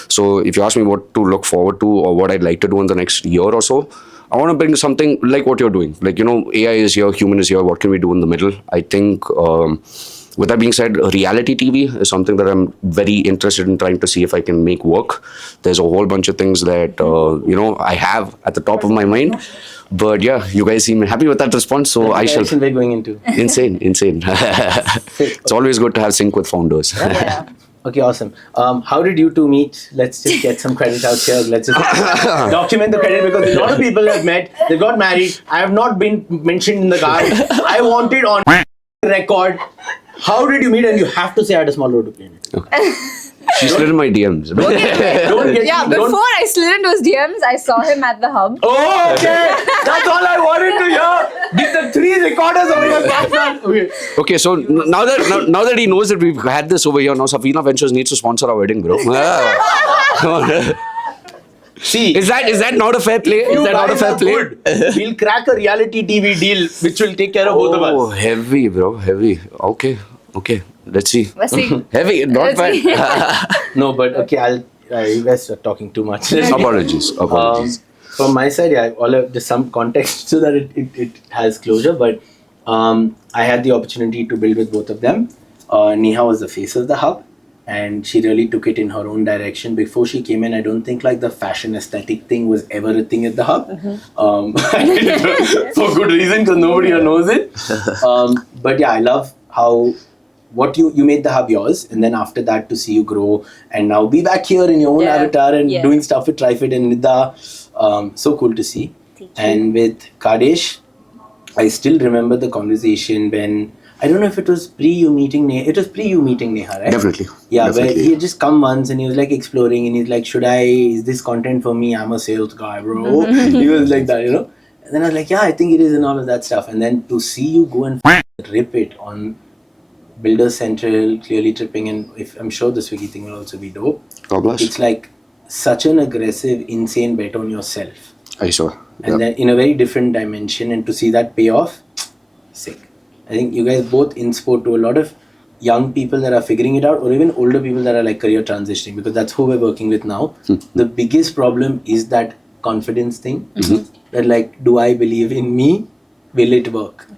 So if you ask me what to look forward to or what I'd like to do in the next year or so, I want to bring something like what you're doing. Like, AI is here, human is here. What can we do in the middle? I think with that being said, reality TV is something that I'm very interested in trying to see if I can make work. There's a whole bunch of things that, I have at the top of my mind. But yeah, you guys seem happy with that response. So I shall. we're going into. Insane. It's always good to have sync with founders. Yeah. Okay, awesome. How did you two meet? Let's just get some credit out here. Let's just document the credit, because a lot of people have met, they got married. I have not been mentioned in the card. I want it on record. How did you meet? And you have to say I had a small role to play in it. Okay. She slid in my DMs. Before I slid into his DMs, I saw him at the hub. Oh, okay. That's all I wanted to hear. Get the 3 recorders over your podcast. Okay, so now that he knows that we've had this over here, now Safina Ventures needs to sponsor our wedding, bro. See, is that not a fair play? Is that not a fair play? Good. We'll crack a reality TV deal which will take care of both of Oh, us. heavy, bro, heavy. Okay. Let's see. Let's see. Heavy, not bad. No, but okay, you guys are talking too much. Apologies. From my side, just some context so that it has closure. But I had the opportunity to build with both of them. Neha was the face of the hub, and she really took it in her own direction. Before she came in, I don't think like the fashion aesthetic thing was ever a thing at the hub. For good reason, because nobody knows it. But yeah, I love how what you made the hub yours, and then after that to see you grow and now be back here in your own avatar and doing stuff with Trifid and Nidha. So cool to see. And with Kadesh, I still remember the conversation when, I don't know if it was pre you meeting Neha, right? Definitely. Yeah, Definitely. where he had just come once and he was like exploring and he's like, is this content for me? I'm a sales guy, bro. He was like that, And then I was like, yeah, I think it is, and all of that stuff. And then to see you go and rip it on Builder Central, Clearly Tripping, and I'm sure the Swiggy thing will also be dope. God bless. It's like such an aggressive, insane bet on yourself. I saw. And then in a very different dimension, and to see that pay off, sick. I think you guys both inspo to a lot of young people that are figuring it out, or even older people that are like career transitioning, because that's who we're working with now. The biggest problem is that confidence thing. That like, do I believe in me? Will it work?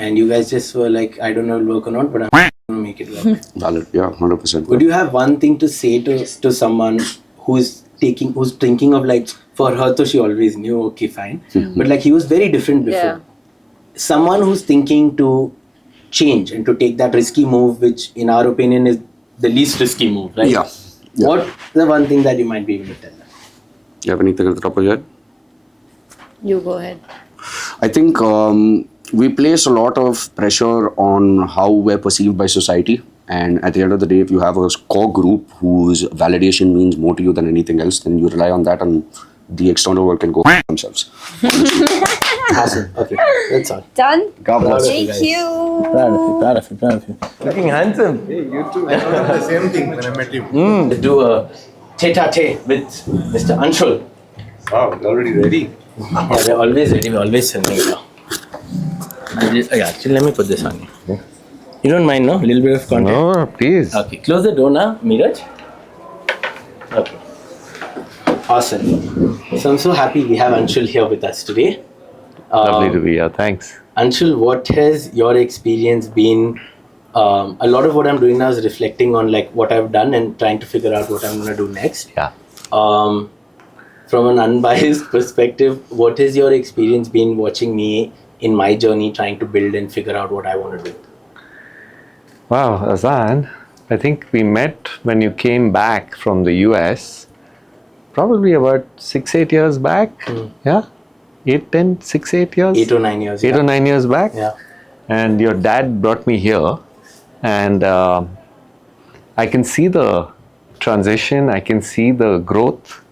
And you guys just were like, I don't know if it'll work or not, but I'm going to make it work. Valid. Yeah, 100%. Would you have one thing to say to someone who's thinking of like, for her, so she always knew, okay, fine. But like, he was very different before. Yeah. Someone who's thinking to change and to take that risky move, which in our opinion is the least risky move, right? Yeah. What's the one thing that you might be able to tell them? You have anything at the top of your head? You go ahead. I think we place a lot of pressure on how we're perceived by society. And at the end of the day, if you have a core group whose validation means more to you than anything else, then you rely on that, and the external world can go themselves. Awesome. Okay, that's all. Done? God bless. Thank you. Proud of you. Looking handsome. Hey, you too. I thought the same thing when I met you. Let's do a tete-a-tete with Mr. Anshul. Wow, you're already ready. Yeah, we're always ready. We're always sending it out. Actually, let me put this on you. You don't mind, no? A little bit of content? No, please. Okay, close the door now, Miraj. Okay. Awesome. So I'm so happy we have Anshul here with us today. Lovely to be here. Thanks. Anshul, what has your experience been? A lot of what I'm doing now is reflecting on like what I've done and trying to figure out what I'm going to do next. Yeah. From an unbiased perspective, what has your experience been watching me in my journey trying to build and figure out what I want to do? Wow, Azan, I think we met when you came back from the US, probably about 6-8 years back. Yeah? 6-8 years? 8 or 9 years. 8 or 9 years back. Yeah. And your dad brought me here, and I can see the transition, I can see the growth,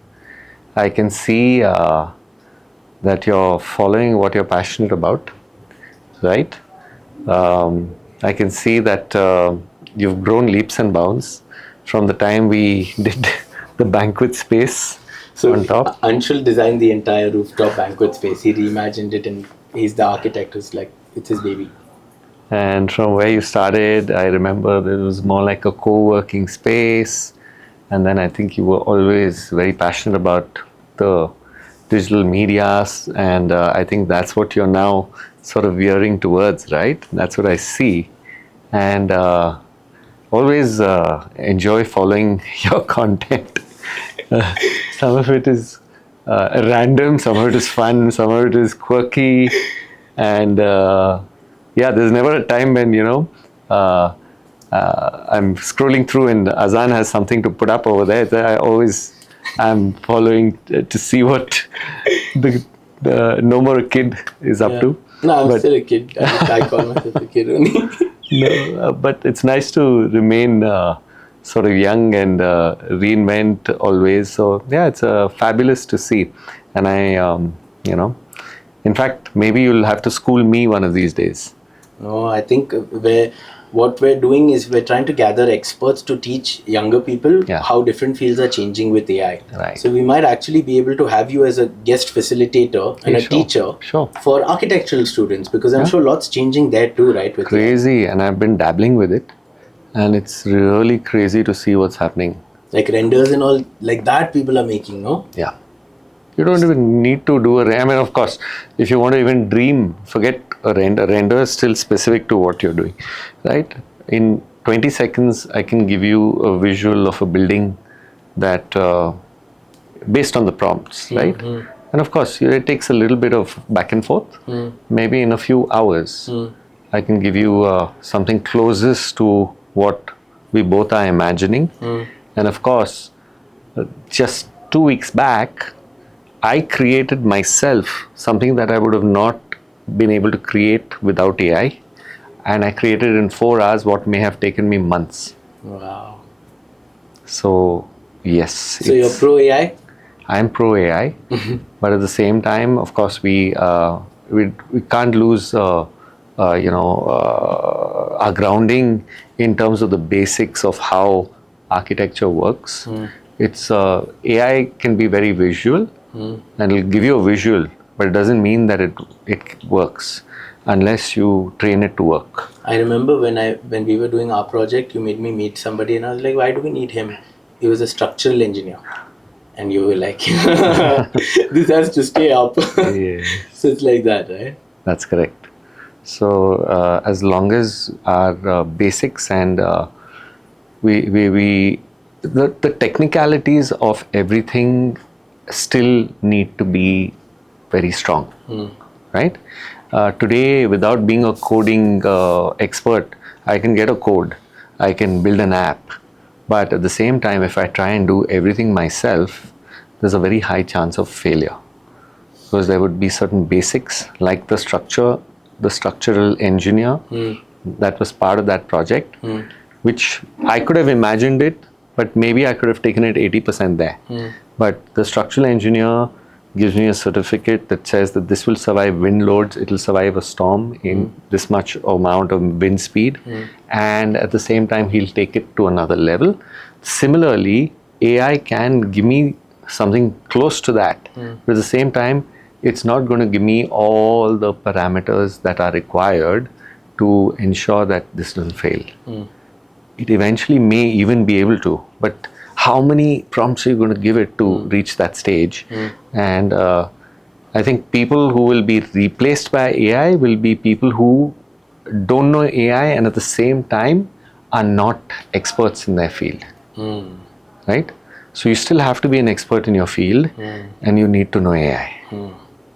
I can see that you're following what you're passionate about, right? I can see that you've grown leaps and bounds from the time we did the banquet space on top. Anshul designed the entire rooftop banquet space. He reimagined it, and he's the architect who's like, it's his baby. And from where you started, I remember it was more like a co-working space. And then I think you were always very passionate about the digital medias. And I think that's what you're now sort of veering towards, right? That's what I see. And always enjoy following your content. Some of it is random, some of it is fun, some of it is quirky. And yeah, there's never a time when, you know, I'm scrolling through and Azan has something to put up over there. I always am following to see what the No More a Kid is up to. No, I'm still a kid. I call myself a kid only. No, but it's nice to remain sort of young and reinvent always. So yeah, it's fabulous to see. And I, you know, in fact, maybe you'll have to school me one of these days. No, I think what we're doing is we're trying to gather experts to teach younger people how different fields are changing with AI. Right. So we might actually be able to have you as a guest facilitator and a teacher for architectural students, because I'm sure lots changing there too, right? With crazy, and I've been dabbling with it, and it's really crazy to see what's happening. Like renders and all like that people are making, no? Yeah. You don't even need to do I mean, of course, if you want to even dream, forget a render. A render is still specific to what you're doing, right? In 20 seconds, I can give you a visual of a building that, based on the prompts, right? And of course, it takes a little bit of back and forth. Maybe in a few hours, I can give you something closest to what we both are imagining. And of course, just 2 weeks back, I created myself something that I would have not been able to create without AI. And I created in 4 hours what may have taken me months. Wow. So, yes. So you're pro AI? I'm pro AI. But at the same time, of course, we can't lose, you know, our grounding in terms of the basics of how architecture works. It's AI can be very visual. And it'll give you a visual, but it doesn't mean that it works unless you train it to work. I remember when we were doing our project, you made me meet somebody, and I was like, why do we need him? He was a structural engineer, and you were like, this has to stay up. So it's like that, right? That's correct. So as long as our basics and the technicalities of everything still need to be very strong, right? Today, without being a coding expert, I can get a code, I can build an app, But at the same time, if I try and do everything myself, there's a very high chance of failure, because there would be certain basics like the structure, the structural engineer that was part of that project, which I could have imagined it, but maybe I could have taken it 80% there. But the structural engineer gives me a certificate that says that this will survive wind loads, it will survive a storm in this much amount of wind speed, and at the same time he'll take it to another level. Similarly, AI can give me something close to that, but at the same time it's not going to give me all the parameters that are required to ensure that this doesn't fail. It eventually may even be able to, but how many prompts are you going to give it to reach that stage? And I think people who will be replaced by AI will be people who don't know AI and at the same time are not experts in their field. Right? So you still have to be an expert in your field and you need to know AI.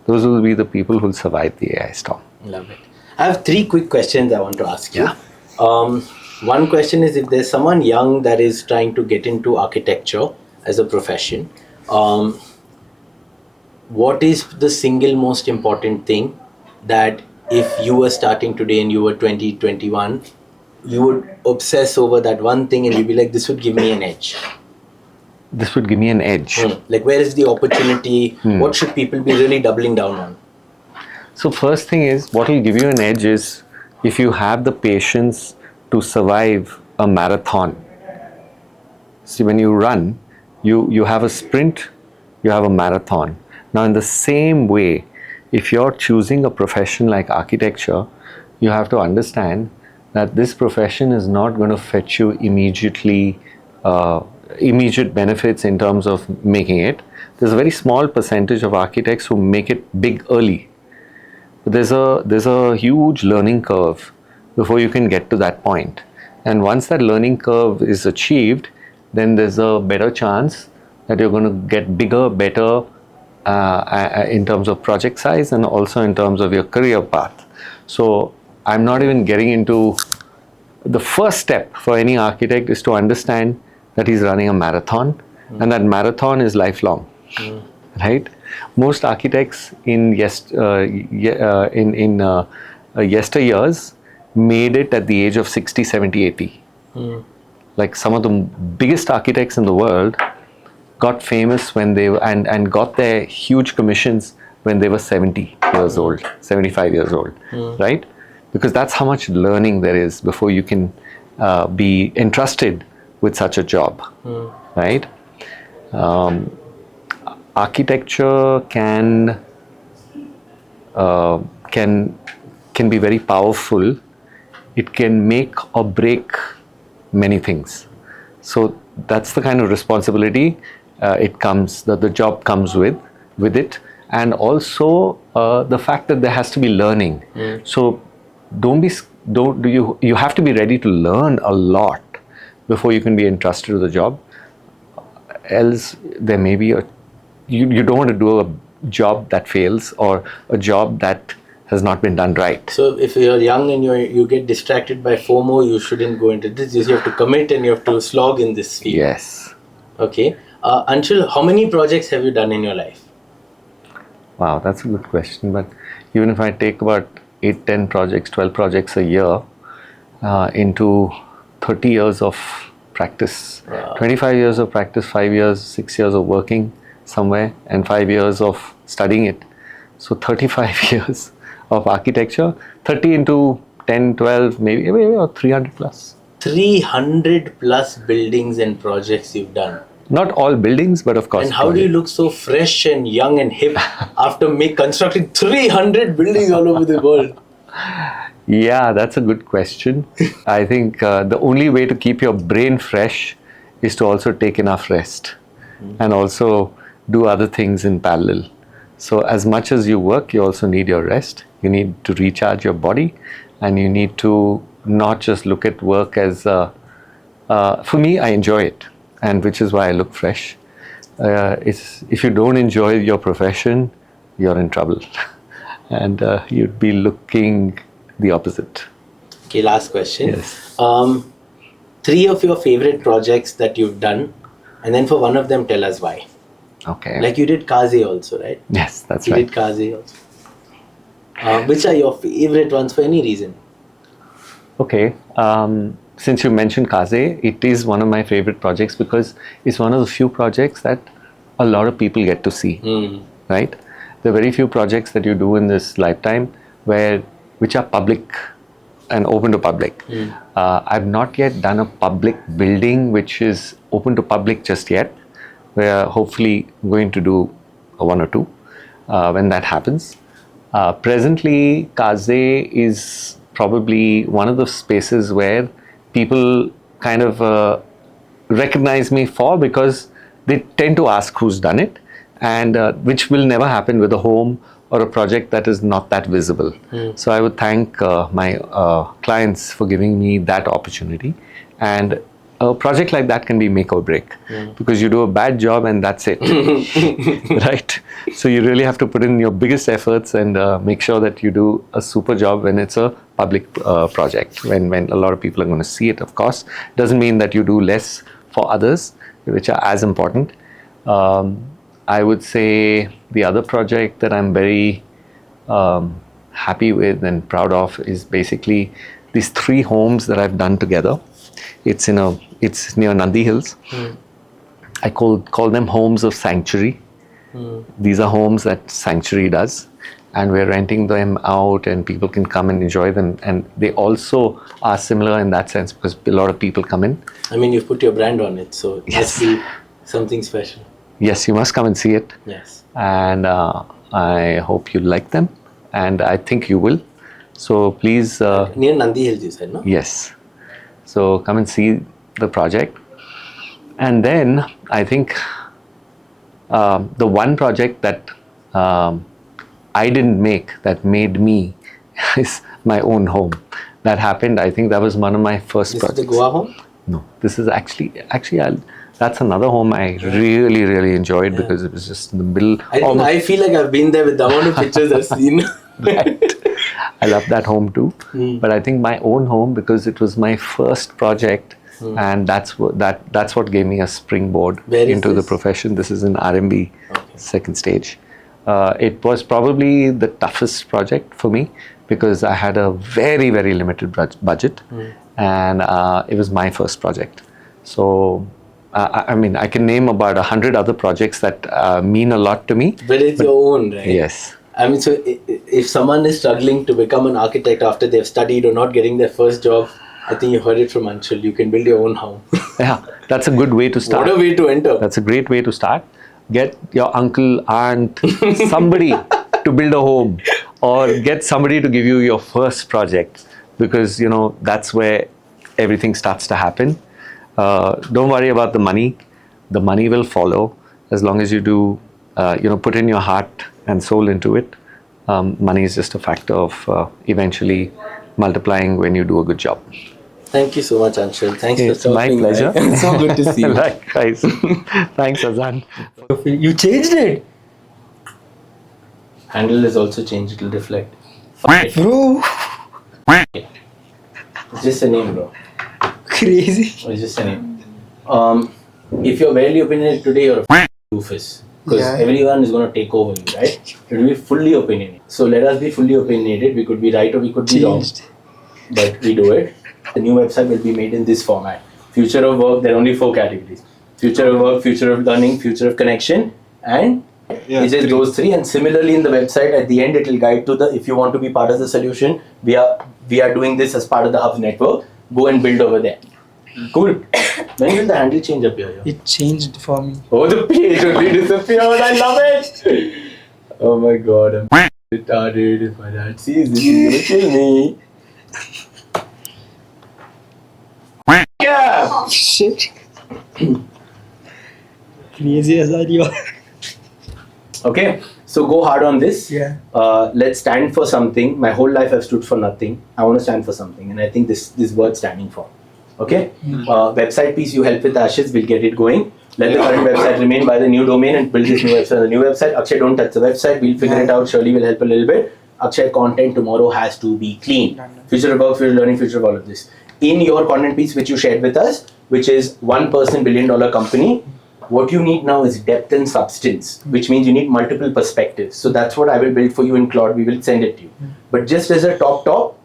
Those will be the people who will survive the AI storm. Love it. I have 3 quick questions I want to ask you. Yeah. One question is, if there's someone young that is trying to get into architecture as a profession, what is the single most important thing that if you were starting today and you were 20, 21, you would obsess over that one thing and you'd be like, this would give me an edge? This would give me an edge. Like, where is the opportunity? What should people be really doubling down on? So first thing is, what will give you an edge is if you have the patience to survive a marathon. See, when you run, you have a sprint, you have a marathon. Now in the same way, if you're choosing a profession like architecture, you have to understand that this profession is not going to fetch you immediate benefits in terms of making it. There's a very small percentage of architects who make it big early. But there's a huge learning curve before you can get to that point. And once that learning curve is achieved, then there's a better chance that you're going to get bigger, better in terms of project size and also in terms of your career path. So I'm not even getting into the first step for any architect is to understand that he's running a marathon and that marathon is lifelong, right? Most architects in yesteryears made it at the age of 60, 70, 80. Like some of the biggest architects in the world got famous when they were, and got their huge commissions when they were 70 years old, 75 years old, right? Because that's how much learning there is before you can be entrusted with such a job, right? Architecture can be very powerful. It can make or break many things. So that's the kind of responsibility the job comes with it, and also the fact that there has to be learning. So you have to be ready to learn a lot before you can be entrusted with a job. Else there may be you don't want to do a job that fails or a job that has not been done right. So if you're young and you get distracted by FOMO, you shouldn't go into this. You have to commit and you have to slog in this field. Yes. Okay. Anshul, how many projects have you done in your life? Wow, that's a good question. But even if I take about 8, 10 projects, 12 projects a year into 30 years of practice, 25 years of practice, 5 years, 6 years of working somewhere, and 5 years of studying it. So 35 years of architecture, 30 into 10, 12, maybe 300 plus. 300 plus buildings and projects you've done. Not all buildings, but of course. And how do you look so fresh and young and hip after constructing 300 buildings all over the world? Yeah, that's a good question. I think the only way to keep your brain fresh is to also take enough rest and also do other things in parallel. So as much as you work, you also need your rest. You need to recharge your body, and you need to not just look at work as, for me, I enjoy it, and which is why I look fresh. If you don't enjoy your profession, you're in trouble. And you'd be looking the opposite. Okay, last question. Yes. 3 of your favorite projects that you've done, and then for one of them, tell us why. Okay. Like you did Kaze also, right? Yes, that's You right. did Kaze also. Which are your favorite ones for any reason? Okay. Since you mentioned Kaze, it is one of my favorite projects because it's one of the few projects that a lot of people get to see. Right? There are very few projects that you do in this lifetime which are public and open to public. I've not yet done a public building which is open to public just yet. We're hopefully going to do one or two when that happens. Presently, Kaze is probably one of the spaces where people kind of recognize me for, because they tend to ask who's done it, and which will never happen with a home or a project that is not that visible. So I would thank my clients for giving me that opportunity. And a project like that can be make or break, because you do a bad job and that's it. Right? So you really have to put in your biggest efforts and make sure that you do a super job when it's a public project, when a lot of people are going to see it. Of course, doesn't mean that you do less for others, which are as important. I would say the other project that I'm very happy with and proud of is basically these 3 homes that I've done together. It's near Nandi Hills. I call them homes of sanctuary. These are homes that sanctuary does, and we're renting them out, and people can come and enjoy them. And they also are similar in that sense because a lot of people come in. I mean, you've put your brand on it, so it must be something special. Yes, you must come and see it. Yes. And I hope you like them, and I think you will. So please. Near Nandi Hills, you said, no? Yes. So come and see the project. And then I think the one project that I didn't make that made me is my own home. That happened, I think that was one of my first projects. This is the Goa home? No, this is actually that's another home I really enjoyed because it was just in the middle. I feel like I've been there with the amount of pictures I've seen. Right. I love that home too. But I think my own home, because it was my first project, and that's what gave me a springboard into the profession. This is in RMB, second stage. It was probably the toughest project for me because I had a very limited budget, and it was my first project. So I mean, I can name about 100 other projects that mean a lot to me. But it's your own, right? Yes. I mean, so if someone is struggling to become an architect after they've studied or not getting their first job, I think you heard it from Anshul. You can build your own home. Yeah, that's a good way to start. What a way to enter. That's a great way to start. Get your uncle, aunt, somebody to build a home, or get somebody to give you your first project, because that's where everything starts to happen. Don't worry about the money. The money will follow as long as you do, put in your heart and soul into it. Money is just a factor of eventually multiplying when you do a good job. Thank you so much, Anshul. Thanks for It's my stopping by. pleasure. It's so good to see you. Likewise. Thanks, Azan. You changed it. Handle is also changed. It will reflect. Bro. It's just a name, bro. Crazy. It's just a name. If you're barely opinionated today, you're a doofus. Because everyone is going to take over you, right? It will be fully opinionated. So let us be fully opinionated. We could be right or we could be wrong. But we do it. The new website will be made in this format. Future of work, there are only 4 categories. Future of work, future of learning, future of connection, and it's just those 3. And similarly in the website, at the end, it will guide to if you want to be part of the solution, we are doing this as part of the Hub network. Go and build over there. Cool. When will the handle change up here? It changed for me. Oh, the page only disappeared. I love it. Oh my god, I'm retarded. If my dad sees this, he's gonna kill me. Yeah. Oh, shit. Crazy as I do. Okay, so go hard on this. Yeah. Let's stand for something. My whole life I've stood for nothing. I want to stand for something, and I think this is worth standing for. Okay, website piece you help with, Ashish, we'll get it going. Let the current website remain by the new domain and build this new website on the new website. Akshay, don't touch the website. We'll figure it out. Surely will help a little bit. Akshay, content tomorrow has to be clean. Future of work, future of learning, future of all of this. in your content piece which you shared with us, which is $1 billion company, what you need now is depth and substance, which means you need multiple perspectives. So that's what I will build for you in Claude. We will send it to you. But just as a top,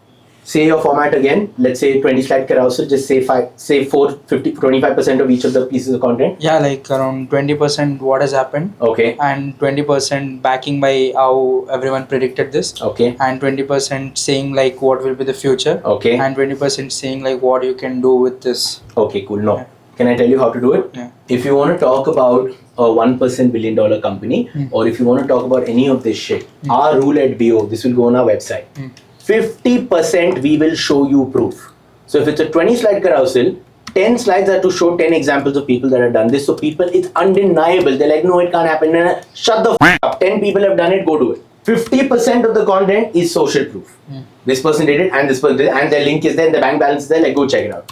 say your format again, let's say 20 slide carousel, just say 25% of each of the pieces of content. Yeah, like around 20% what has happened. Okay. And 20% backing by how everyone predicted this. Okay. And 20% saying like what will be the future. Okay. And 20% saying like what you can do with this. Okay, cool. No. Yeah. Can I tell you how to do it? Yeah. If you want to talk about a $1 billion company, or if you want to talk about any of this shit, our rule at BO, this will go on our website. 50% we will show you proof. So if it's a 20 slide carousel, 10 slides are to show 10 examples of people that have done this. So people, it's undeniable. They're like, no, it can't happen. Shut the f up. 10 people have done it, go do it. 50% of the content is social proof. This person did it and this person did it, and their link is there and the bank balance is there, like go check it out.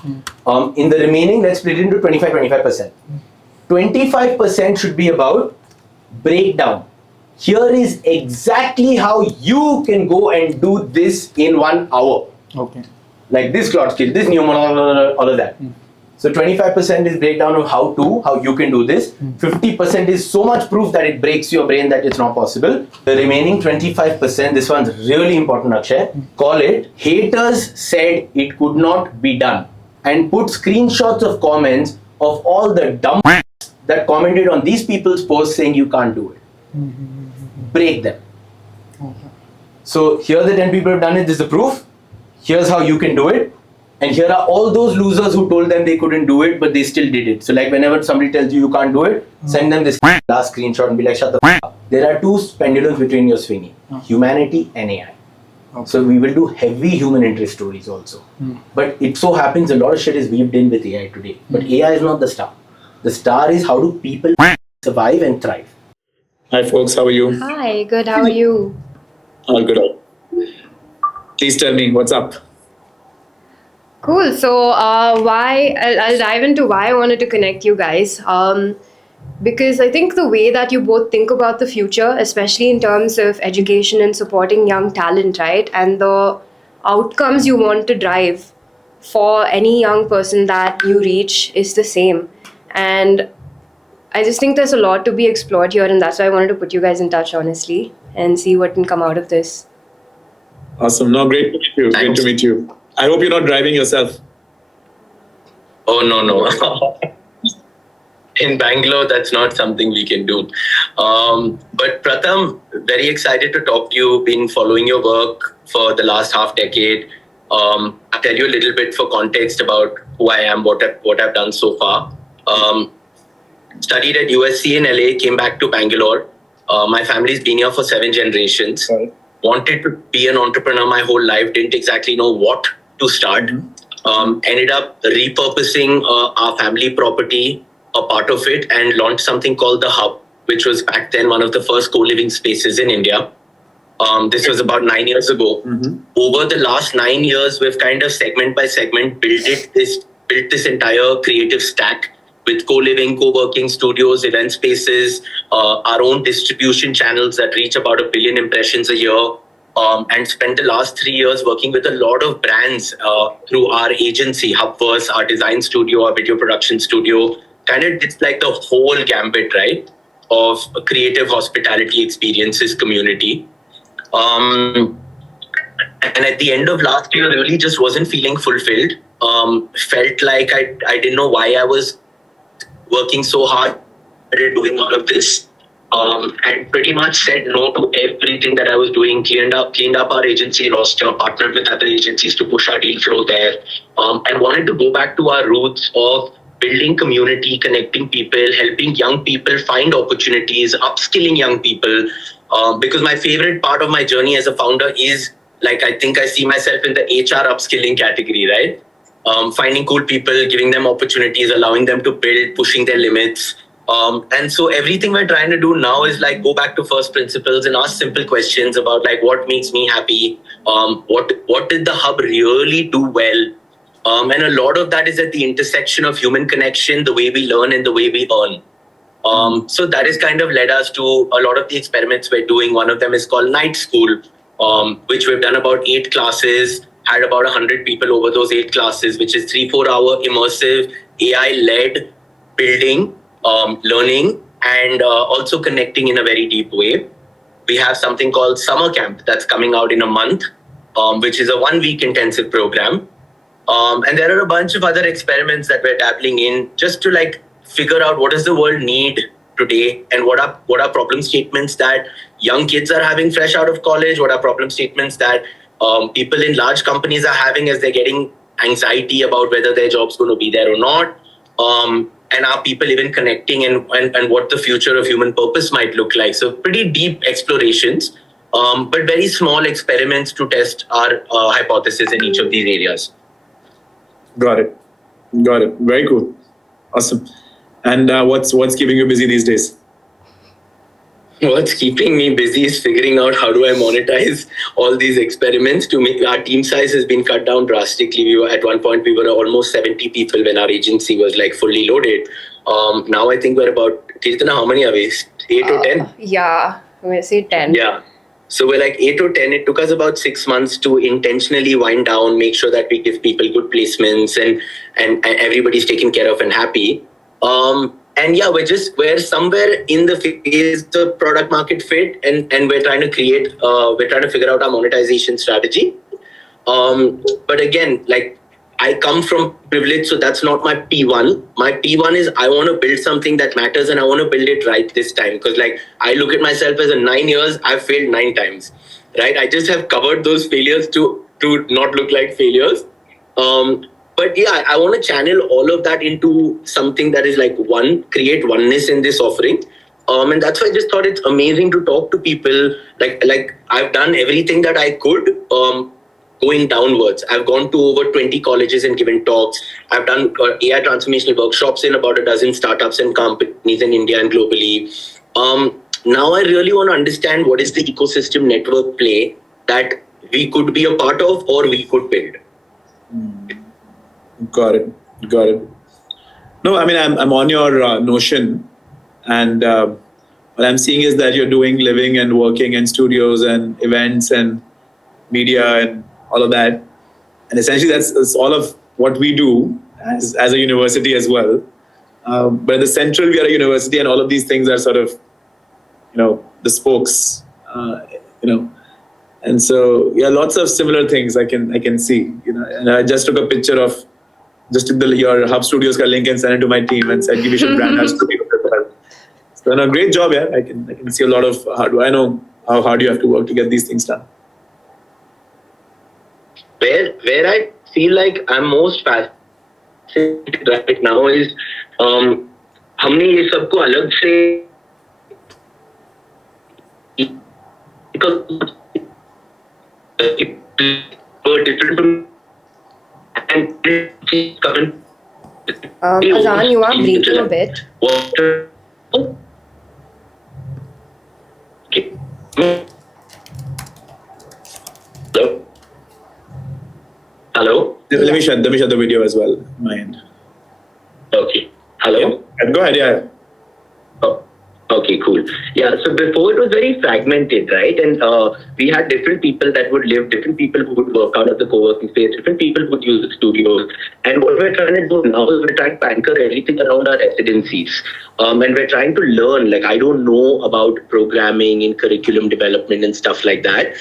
In the remaining, let's split it into 25%. 25% should be about breakdown. Here is exactly how you can go and do this in 1 hour. Okay. Like this cloud skill, this new all of that. So 25% is breakdown of how you can do this. 50% is so much proof that it breaks your brain that it's not possible. The remaining 25%, this one's really important, Akshay. Call it haters said it could not be done. And put screenshots of comments of all the dumb that commented on these people's posts saying you can't do it. Break them. So here the 10 people have done it, this is the proof. Here's how you can do it. And here are all those losers who told them they couldn't do it, but they still did it. So like whenever somebody tells you can't do it, send them this last screenshot and be like, shut the f up. There are two pendulums between your swinging, humanity and AI. So we will do heavy human interest stories also. But it so happens a lot of shit is weaved in with AI today. But AI is not the star. The star is how do people survive and thrive. Hi folks, how are you? Hi, good. How are you? All good. Please tell me, what's up? Cool. So, I'll dive into why I wanted to connect you guys. Because I think the way that you both think about the future, especially in terms of education and supporting young talent, right? And the outcomes you want to drive for any young person that you reach is the same. And I just think there's a lot to be explored here, and that's why I wanted to put you guys in touch, honestly, and see what can come out of this. Awesome. No, great to meet you. Thanks. Great to meet you. I hope you're not driving yourself. Oh, no. In Bangalore, that's not something we can do. But Pratham, very excited to talk to you. Been following your work for the last half decade. I'll tell you a little bit for context about who I am, what I've done so far. Studied at USC in LA, came back to Bangalore. My family's been here for 7 generations. Right. Wanted to be an entrepreneur my whole life, didn't exactly know what to start. Ended up repurposing our family property, a part of it, and launched something called The Hub, which was back then one of the first co-living spaces in India. This was about 9 years ago. Over the last 9 years, we've kind of segment by segment built this entire creative stack with co-living, co-working studios, event spaces, our own distribution channels that reach about 1 billion impressions a year, and spent the last 3 years working with a lot of brands through our agency, Hubverse, our design studio, our video production studio. Kind of it's like the whole gambit, right, of a creative hospitality experiences community. And at the end of last year, really just wasn't feeling fulfilled. Felt like I didn't know why I was working so hard at doing all of this. And pretty much said no to everything that I was doing, cleaned up our agency roster, partnered with other agencies to push our deal flow there, and wanted to go back to our roots of building community, connecting people, helping young people find opportunities, upskilling young people. Because my favorite part of my journey as a founder is, like, I think I see myself in the HR upskilling category, right? Finding cool people, giving them opportunities, allowing them to build, pushing their limits. And so everything we're trying to do now is like go back to first principles and ask simple questions about like what makes me happy, what did the hub really do well, and a lot of that is at the intersection of human connection, the way we learn and the way we earn. So that has kind of led us to a lot of the experiments we're doing. One of them is called Night School, which we've done about 8 classes. had about 100 people over those 8 classes, which is 3-4 hour immersive AI-led building, learning, and also connecting in a very deep way. We have something called Summer Camp that's coming out in a month, which is a 1-week intensive program. And there are a bunch of other experiments that we're dabbling in just to like figure out what does the world need today and what are problem statements that young kids are having fresh out of college, what are problem statements that people in large companies are having as they're getting anxiety about whether their job's going to be there or not. And are people even connecting and what the future of human purpose might look like. So pretty deep explorations, but very small experiments to test our hypothesis in each of these areas. Got it. Very cool. Awesome. And what's keeping you busy these days? What's keeping me busy is figuring out how do I monetize all these experiments. To make our team size has been cut down drastically. We were at one point we were almost 70 people when our agency was like fully loaded. Now I think we're about, Kirtana, how many are we? 8 or 10? Yeah, I'm going to say 10. Yeah. So we're like 8 or 10. It took us about 6 months to intentionally wind down, make sure that we give people good placements and everybody's taken care of and happy. And yeah, we're somewhere in the phase of product market fit and we're trying to figure out our monetization strategy. But again, like I come from privilege, so that's not my P1. My P1 is I want to build something that matters and I want to build it right this time. Because like I look at myself as 9 years, I've failed 9 times, right? I just have covered those failures to not look like failures. But yeah, I want to channel all of that into something that is like create oneness in this offering. And that's why I just thought it's amazing to talk to people. Like I've done everything that I could going downwards. I've gone to over 20 colleges and given talks. I've done AI transformational workshops in about a dozen startups and companies in India and globally. Now I really want to understand what is the ecosystem network play that we could be a part of or we could build. Got it. No, I mean, I'm on your notion, and what I'm seeing is that you're doing living and working in studios and events and media and all of that. And essentially that's all of what we do as a university as well. But at the central, we are a university and all of these things are sort of, the spokes, And so, yeah, lots of similar things I can see, and I just took a picture of, your Hub Studios ka link and sent it to my team and said, we should brand our studio. So, no, great job, yeah. I can see a lot of hard work. I know how hard you have to work to get these things done. Where I feel like I'm most fascinated right now is हमने ये सबको अलग से different Azan, you are breaking a bit. Hello? Let me shut the video as well, my end. Okay. Hello? Yeah. Go ahead, yeah. Okay, cool. Yeah, so before it was very fragmented, right? And we had different people that would live, different people who would work out of the co-working space, different people who would use the studios. And what we're trying to do now is we're trying to anchor everything around our residencies. And we're trying to learn, like I don't know about programming and curriculum development and stuff like that.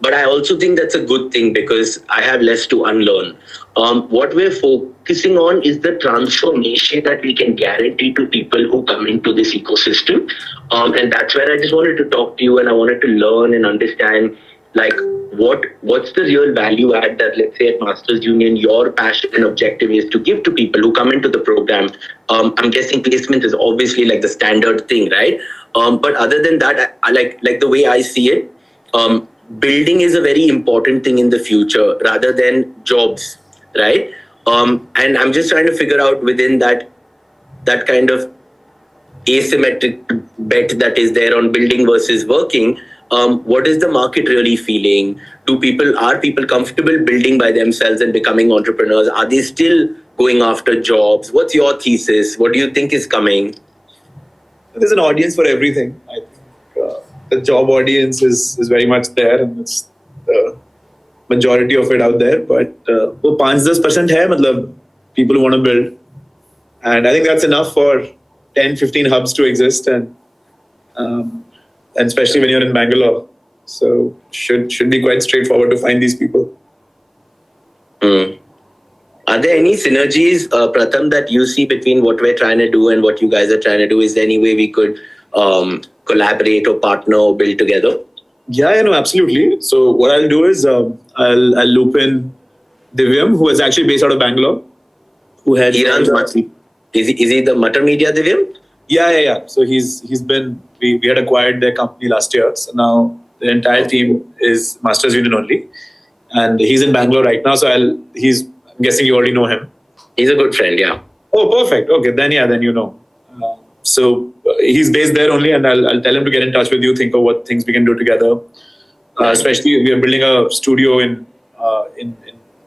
But I also think that's a good thing because I have less to unlearn. What we're focusing on is the transformation that we can guarantee to people who come into this ecosystem. And that's where I just wanted to talk to you and I wanted to learn and understand like what's the real value add that, let's say at Masters Union, your passion and objective is to give to people who come into the program. I'm guessing placement is obviously like the standard thing, right? But other than that, I like the way I see it, building is a very important thing in the future rather than jobs, right? And I'm just trying to figure out within that kind of asymmetric bet that is there on building versus working, what is the market really feeling? Are people comfortable building by themselves and becoming entrepreneurs? Are they still going after jobs? What's your thesis? What do you think is coming? There's an audience for everything. I think the job audience is very much there, and it's majority of it out there, but वो 5-10% है मतलब people who want to build, and I think that's enough for 10-15 hubs to exist, and especially when you're in Bangalore, so should be quite straightforward to find these people. Are there any synergies, Pratham, that you see between what we're trying to do and what you guys are trying to do? Is there any way we could collaborate or partner or build together? Yeah, no, absolutely. So what I'll do is I'll loop in Divyam, who is actually based out of Bangalore, who had He runs is he the Matter Media, Divyam? Yeah. So he's been we had acquired their company last year. So now the entire team is Masters Union only, and he's in Bangalore right now. So I'm guessing you already know him. He's a good friend, yeah. Oh, perfect. Okay, then you know. So he's based there only, and I'll tell him to get in touch with you. Think of what things we can do together. Especially we are building a studio in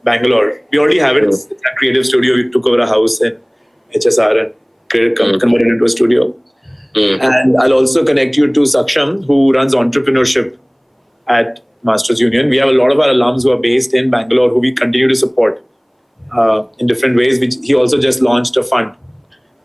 Bangalore. We already have it. It's a creative studio. We took over a house in HSR and converted it into a studio. And I'll also connect you to Saksham, who runs entrepreneurship at Masters Union. We have a lot of our alums who are based in Bangalore who we continue to support in different ways. Which he also just launched a fund.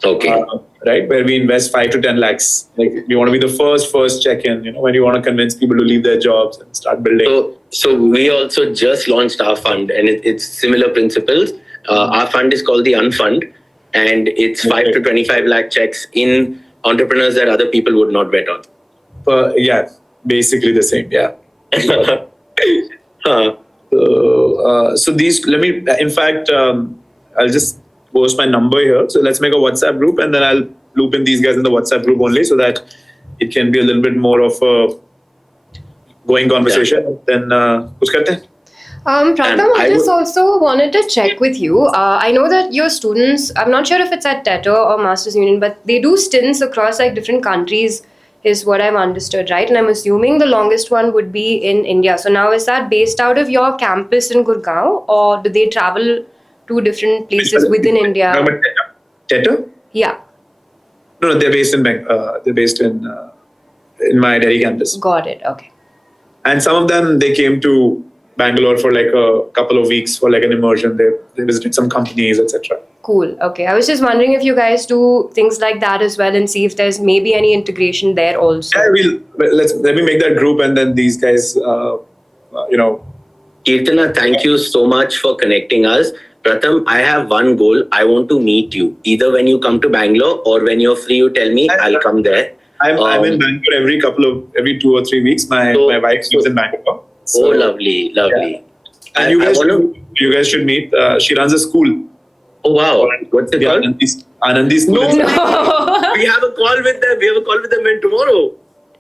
Okay. Right, where we invest 5 to 10 lakhs. Like we want to be the first check-in. When you want to convince people to leave their jobs and start building. So we also just launched our fund, and it's similar principles. Our fund is called the Unfund, and it's 5 to 25 lakh checks in entrepreneurs that other people would not bet on. Yeah, basically the same. Yeah. So these, in fact, I'll just post my number here. So let's make a WhatsApp group, and then I'll loop in these guys in the WhatsApp group only, so that it can be a little bit more of a going conversation. Then kuch karte hain? Pratham, I just also wanted to check with you. I know that your students, I'm not sure if it's at TETR or Masters Union, but they do stints across like different countries, is what I've understood, right? And I'm assuming the longest one would be in India. So now is that based out of your campus in Gurgaon, or do they travel to different places within India? TETR? Yeah. No, they're based in my Delhi campus. Got it. Okay. And some of them, they came to Bangalore for like a couple of weeks for like an immersion. They visited some companies, etc. Cool. Okay. I was just wondering if you guys do things like that as well, and see if there's maybe any integration there also. Yeah, let me make that group, and then these guys, Kirtana, thank you so much for connecting us. Pratham, I have one goal. I want to meet you. Either when you come to Bangalore or when you're free, you tell me, I'll come there. I'm in Bangalore every 2 or 3 weeks. My wife lives in Bangalore. So, lovely. Yeah. And you guys should meet. She runs a school. Oh wow! What's it called? Anandi School. No. We have a call with them tomorrow.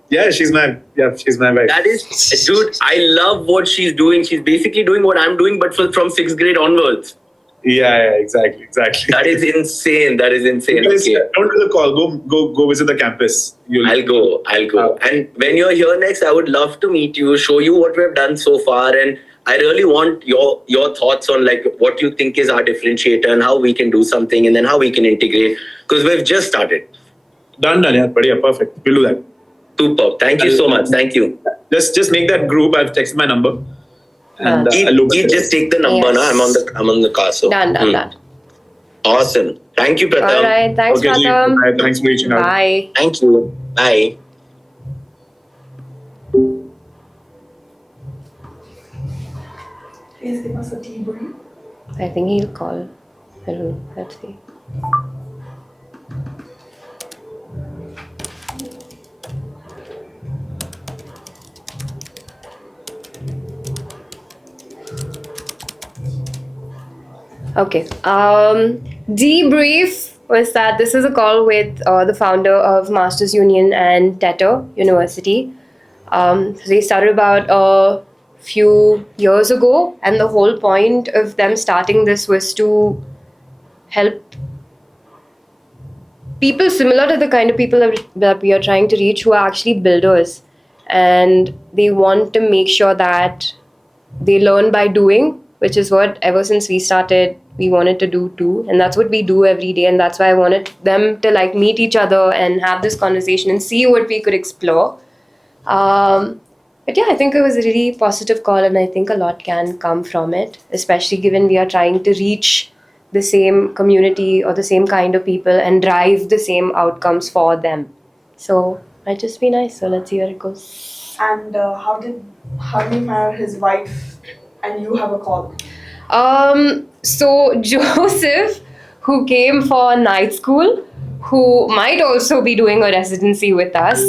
Yeah, she's my wife. That is, dude, I love what she's doing. She's basically doing what I'm doing, but from 6th grade onwards. Yeah, exactly. That is insane. Guys, okay. Don't do the call. Go visit the campus. I'll go. And when you're here next, I would love to meet you, show you what we've done so far, and I really want your thoughts on like what you think is our differentiator and how we can do something, and then how we can integrate, because we've just started. Done. Yeah, badhiya, perfect. We'll do that. Superb. Thank you so much. Thank you. Just make that group. I've texted my number. And just take the number. Yes. Now I'm on the car. So Done. Awesome. Thank you, Pratham. All right. Thanks, Okay, Pratham. Ji. Thanks for reaching out. Bye. Thank you. Bye. Please give us a debrief. I think he'll call. I don't know. Let's see. Okay. Debrief was that this is a call with the founder of Masters Union and TETR University. So they started about a few years ago, and the whole point of them starting this was to help people similar to the kind of people that we are trying to reach, who are actually builders, and they want to make sure that they learn by doing, which is what ever since we started we wanted to do too, and that's what we do every day. And that's why I wanted them to like meet each other and have this conversation and see what we could explore. But yeah, I think it was a really positive call, and I think a lot can come from it, especially given we are trying to reach the same community or the same kind of people and drive the same outcomes for them. So might just be nice. So let's see where it goes. And how did Harmimar, his wife, and you have a call? So Joseph, who came for night school, who might also be doing a residency with us,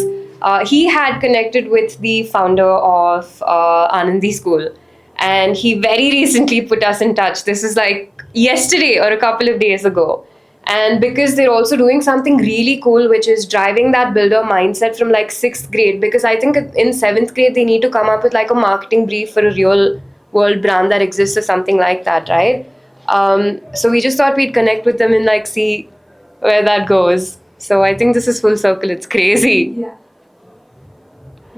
he had connected with the founder of Anandi School, and he very recently put us in touch. This is like yesterday or a couple of days ago. And because they're also doing something really cool, which is driving that builder mindset from like 6th grade, because I think in 7th grade they need to come up with like a marketing brief for a real world brand that exists or something like that, right? So we just thought we'd connect with them and like see where that goes. So I think this is full circle. It's crazy. Yeah.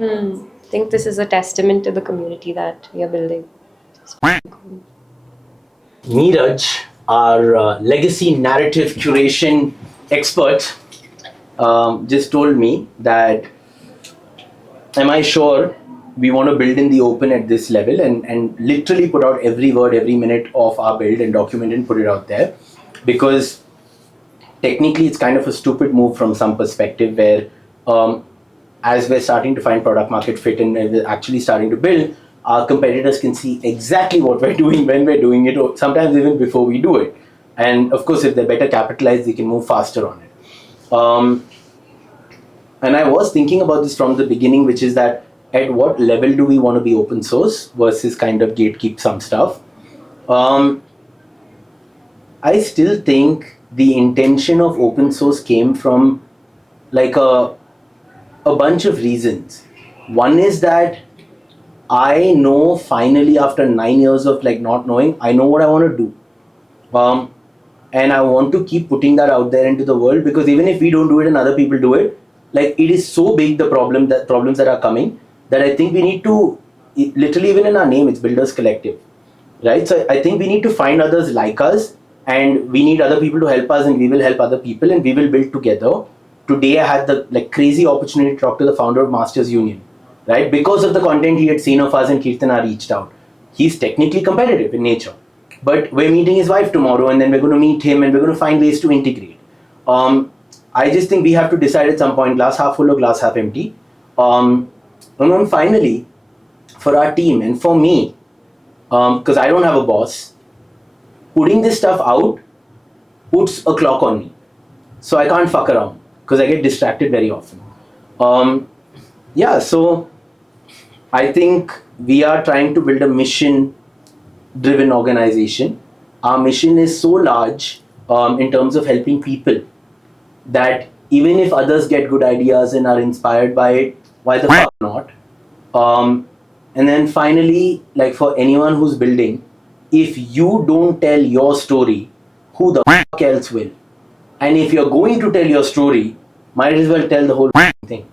I think this is a testament to the community that we are building. Neeraj, our legacy narrative curation expert, just told me that, am I sure we want to build in the open at this level and literally put out every word, every minute of our build and document and put it out there? Because technically it's kind of a stupid move from some perspective where as we're starting to find product market fit and we're actually starting to build, our competitors can see exactly what we're doing when we're doing it, or sometimes even before we do it. And of course, if they're better capitalized, they can move faster on it. And I was thinking about this from the beginning, which is that at what level do we want to be open source versus kind of gatekeep some stuff? I still think the intention of open source came from like a bunch of reasons. One is that I know finally after 9 years of like not knowing, I know what I want to do. And I want to keep putting that out there into the world, because even if we don't do it and other people do it, like it is so big, the problems that are coming, that I think we need to, literally even in our name, it's Builders Collective, right? So I think we need to find others like us, and we need other people to help us, and we will help other people, and we will build together. Today I had the like crazy opportunity to talk to the founder of Masters Union, right? Because of the content he had seen of us, and Kirtana reached out. He's technically competitive in nature, but we're meeting his wife tomorrow, and then we're going to meet him, and we're going to find ways to integrate. I just think we have to decide at some point, glass half full or glass half empty. And then finally, for our team and for me, because I don't have a boss, putting this stuff out puts a clock on me. So I can't fuck around, because I get distracted very often. Yeah, so I think we are trying to build a mission-driven organization. Our mission is so large in terms of helping people that even if others get good ideas and are inspired by it, why the fuck not? And then finally, like for anyone who's building, if you don't tell your story, who the fuck else will? And if you're going to tell your story, might as well tell the whole thing.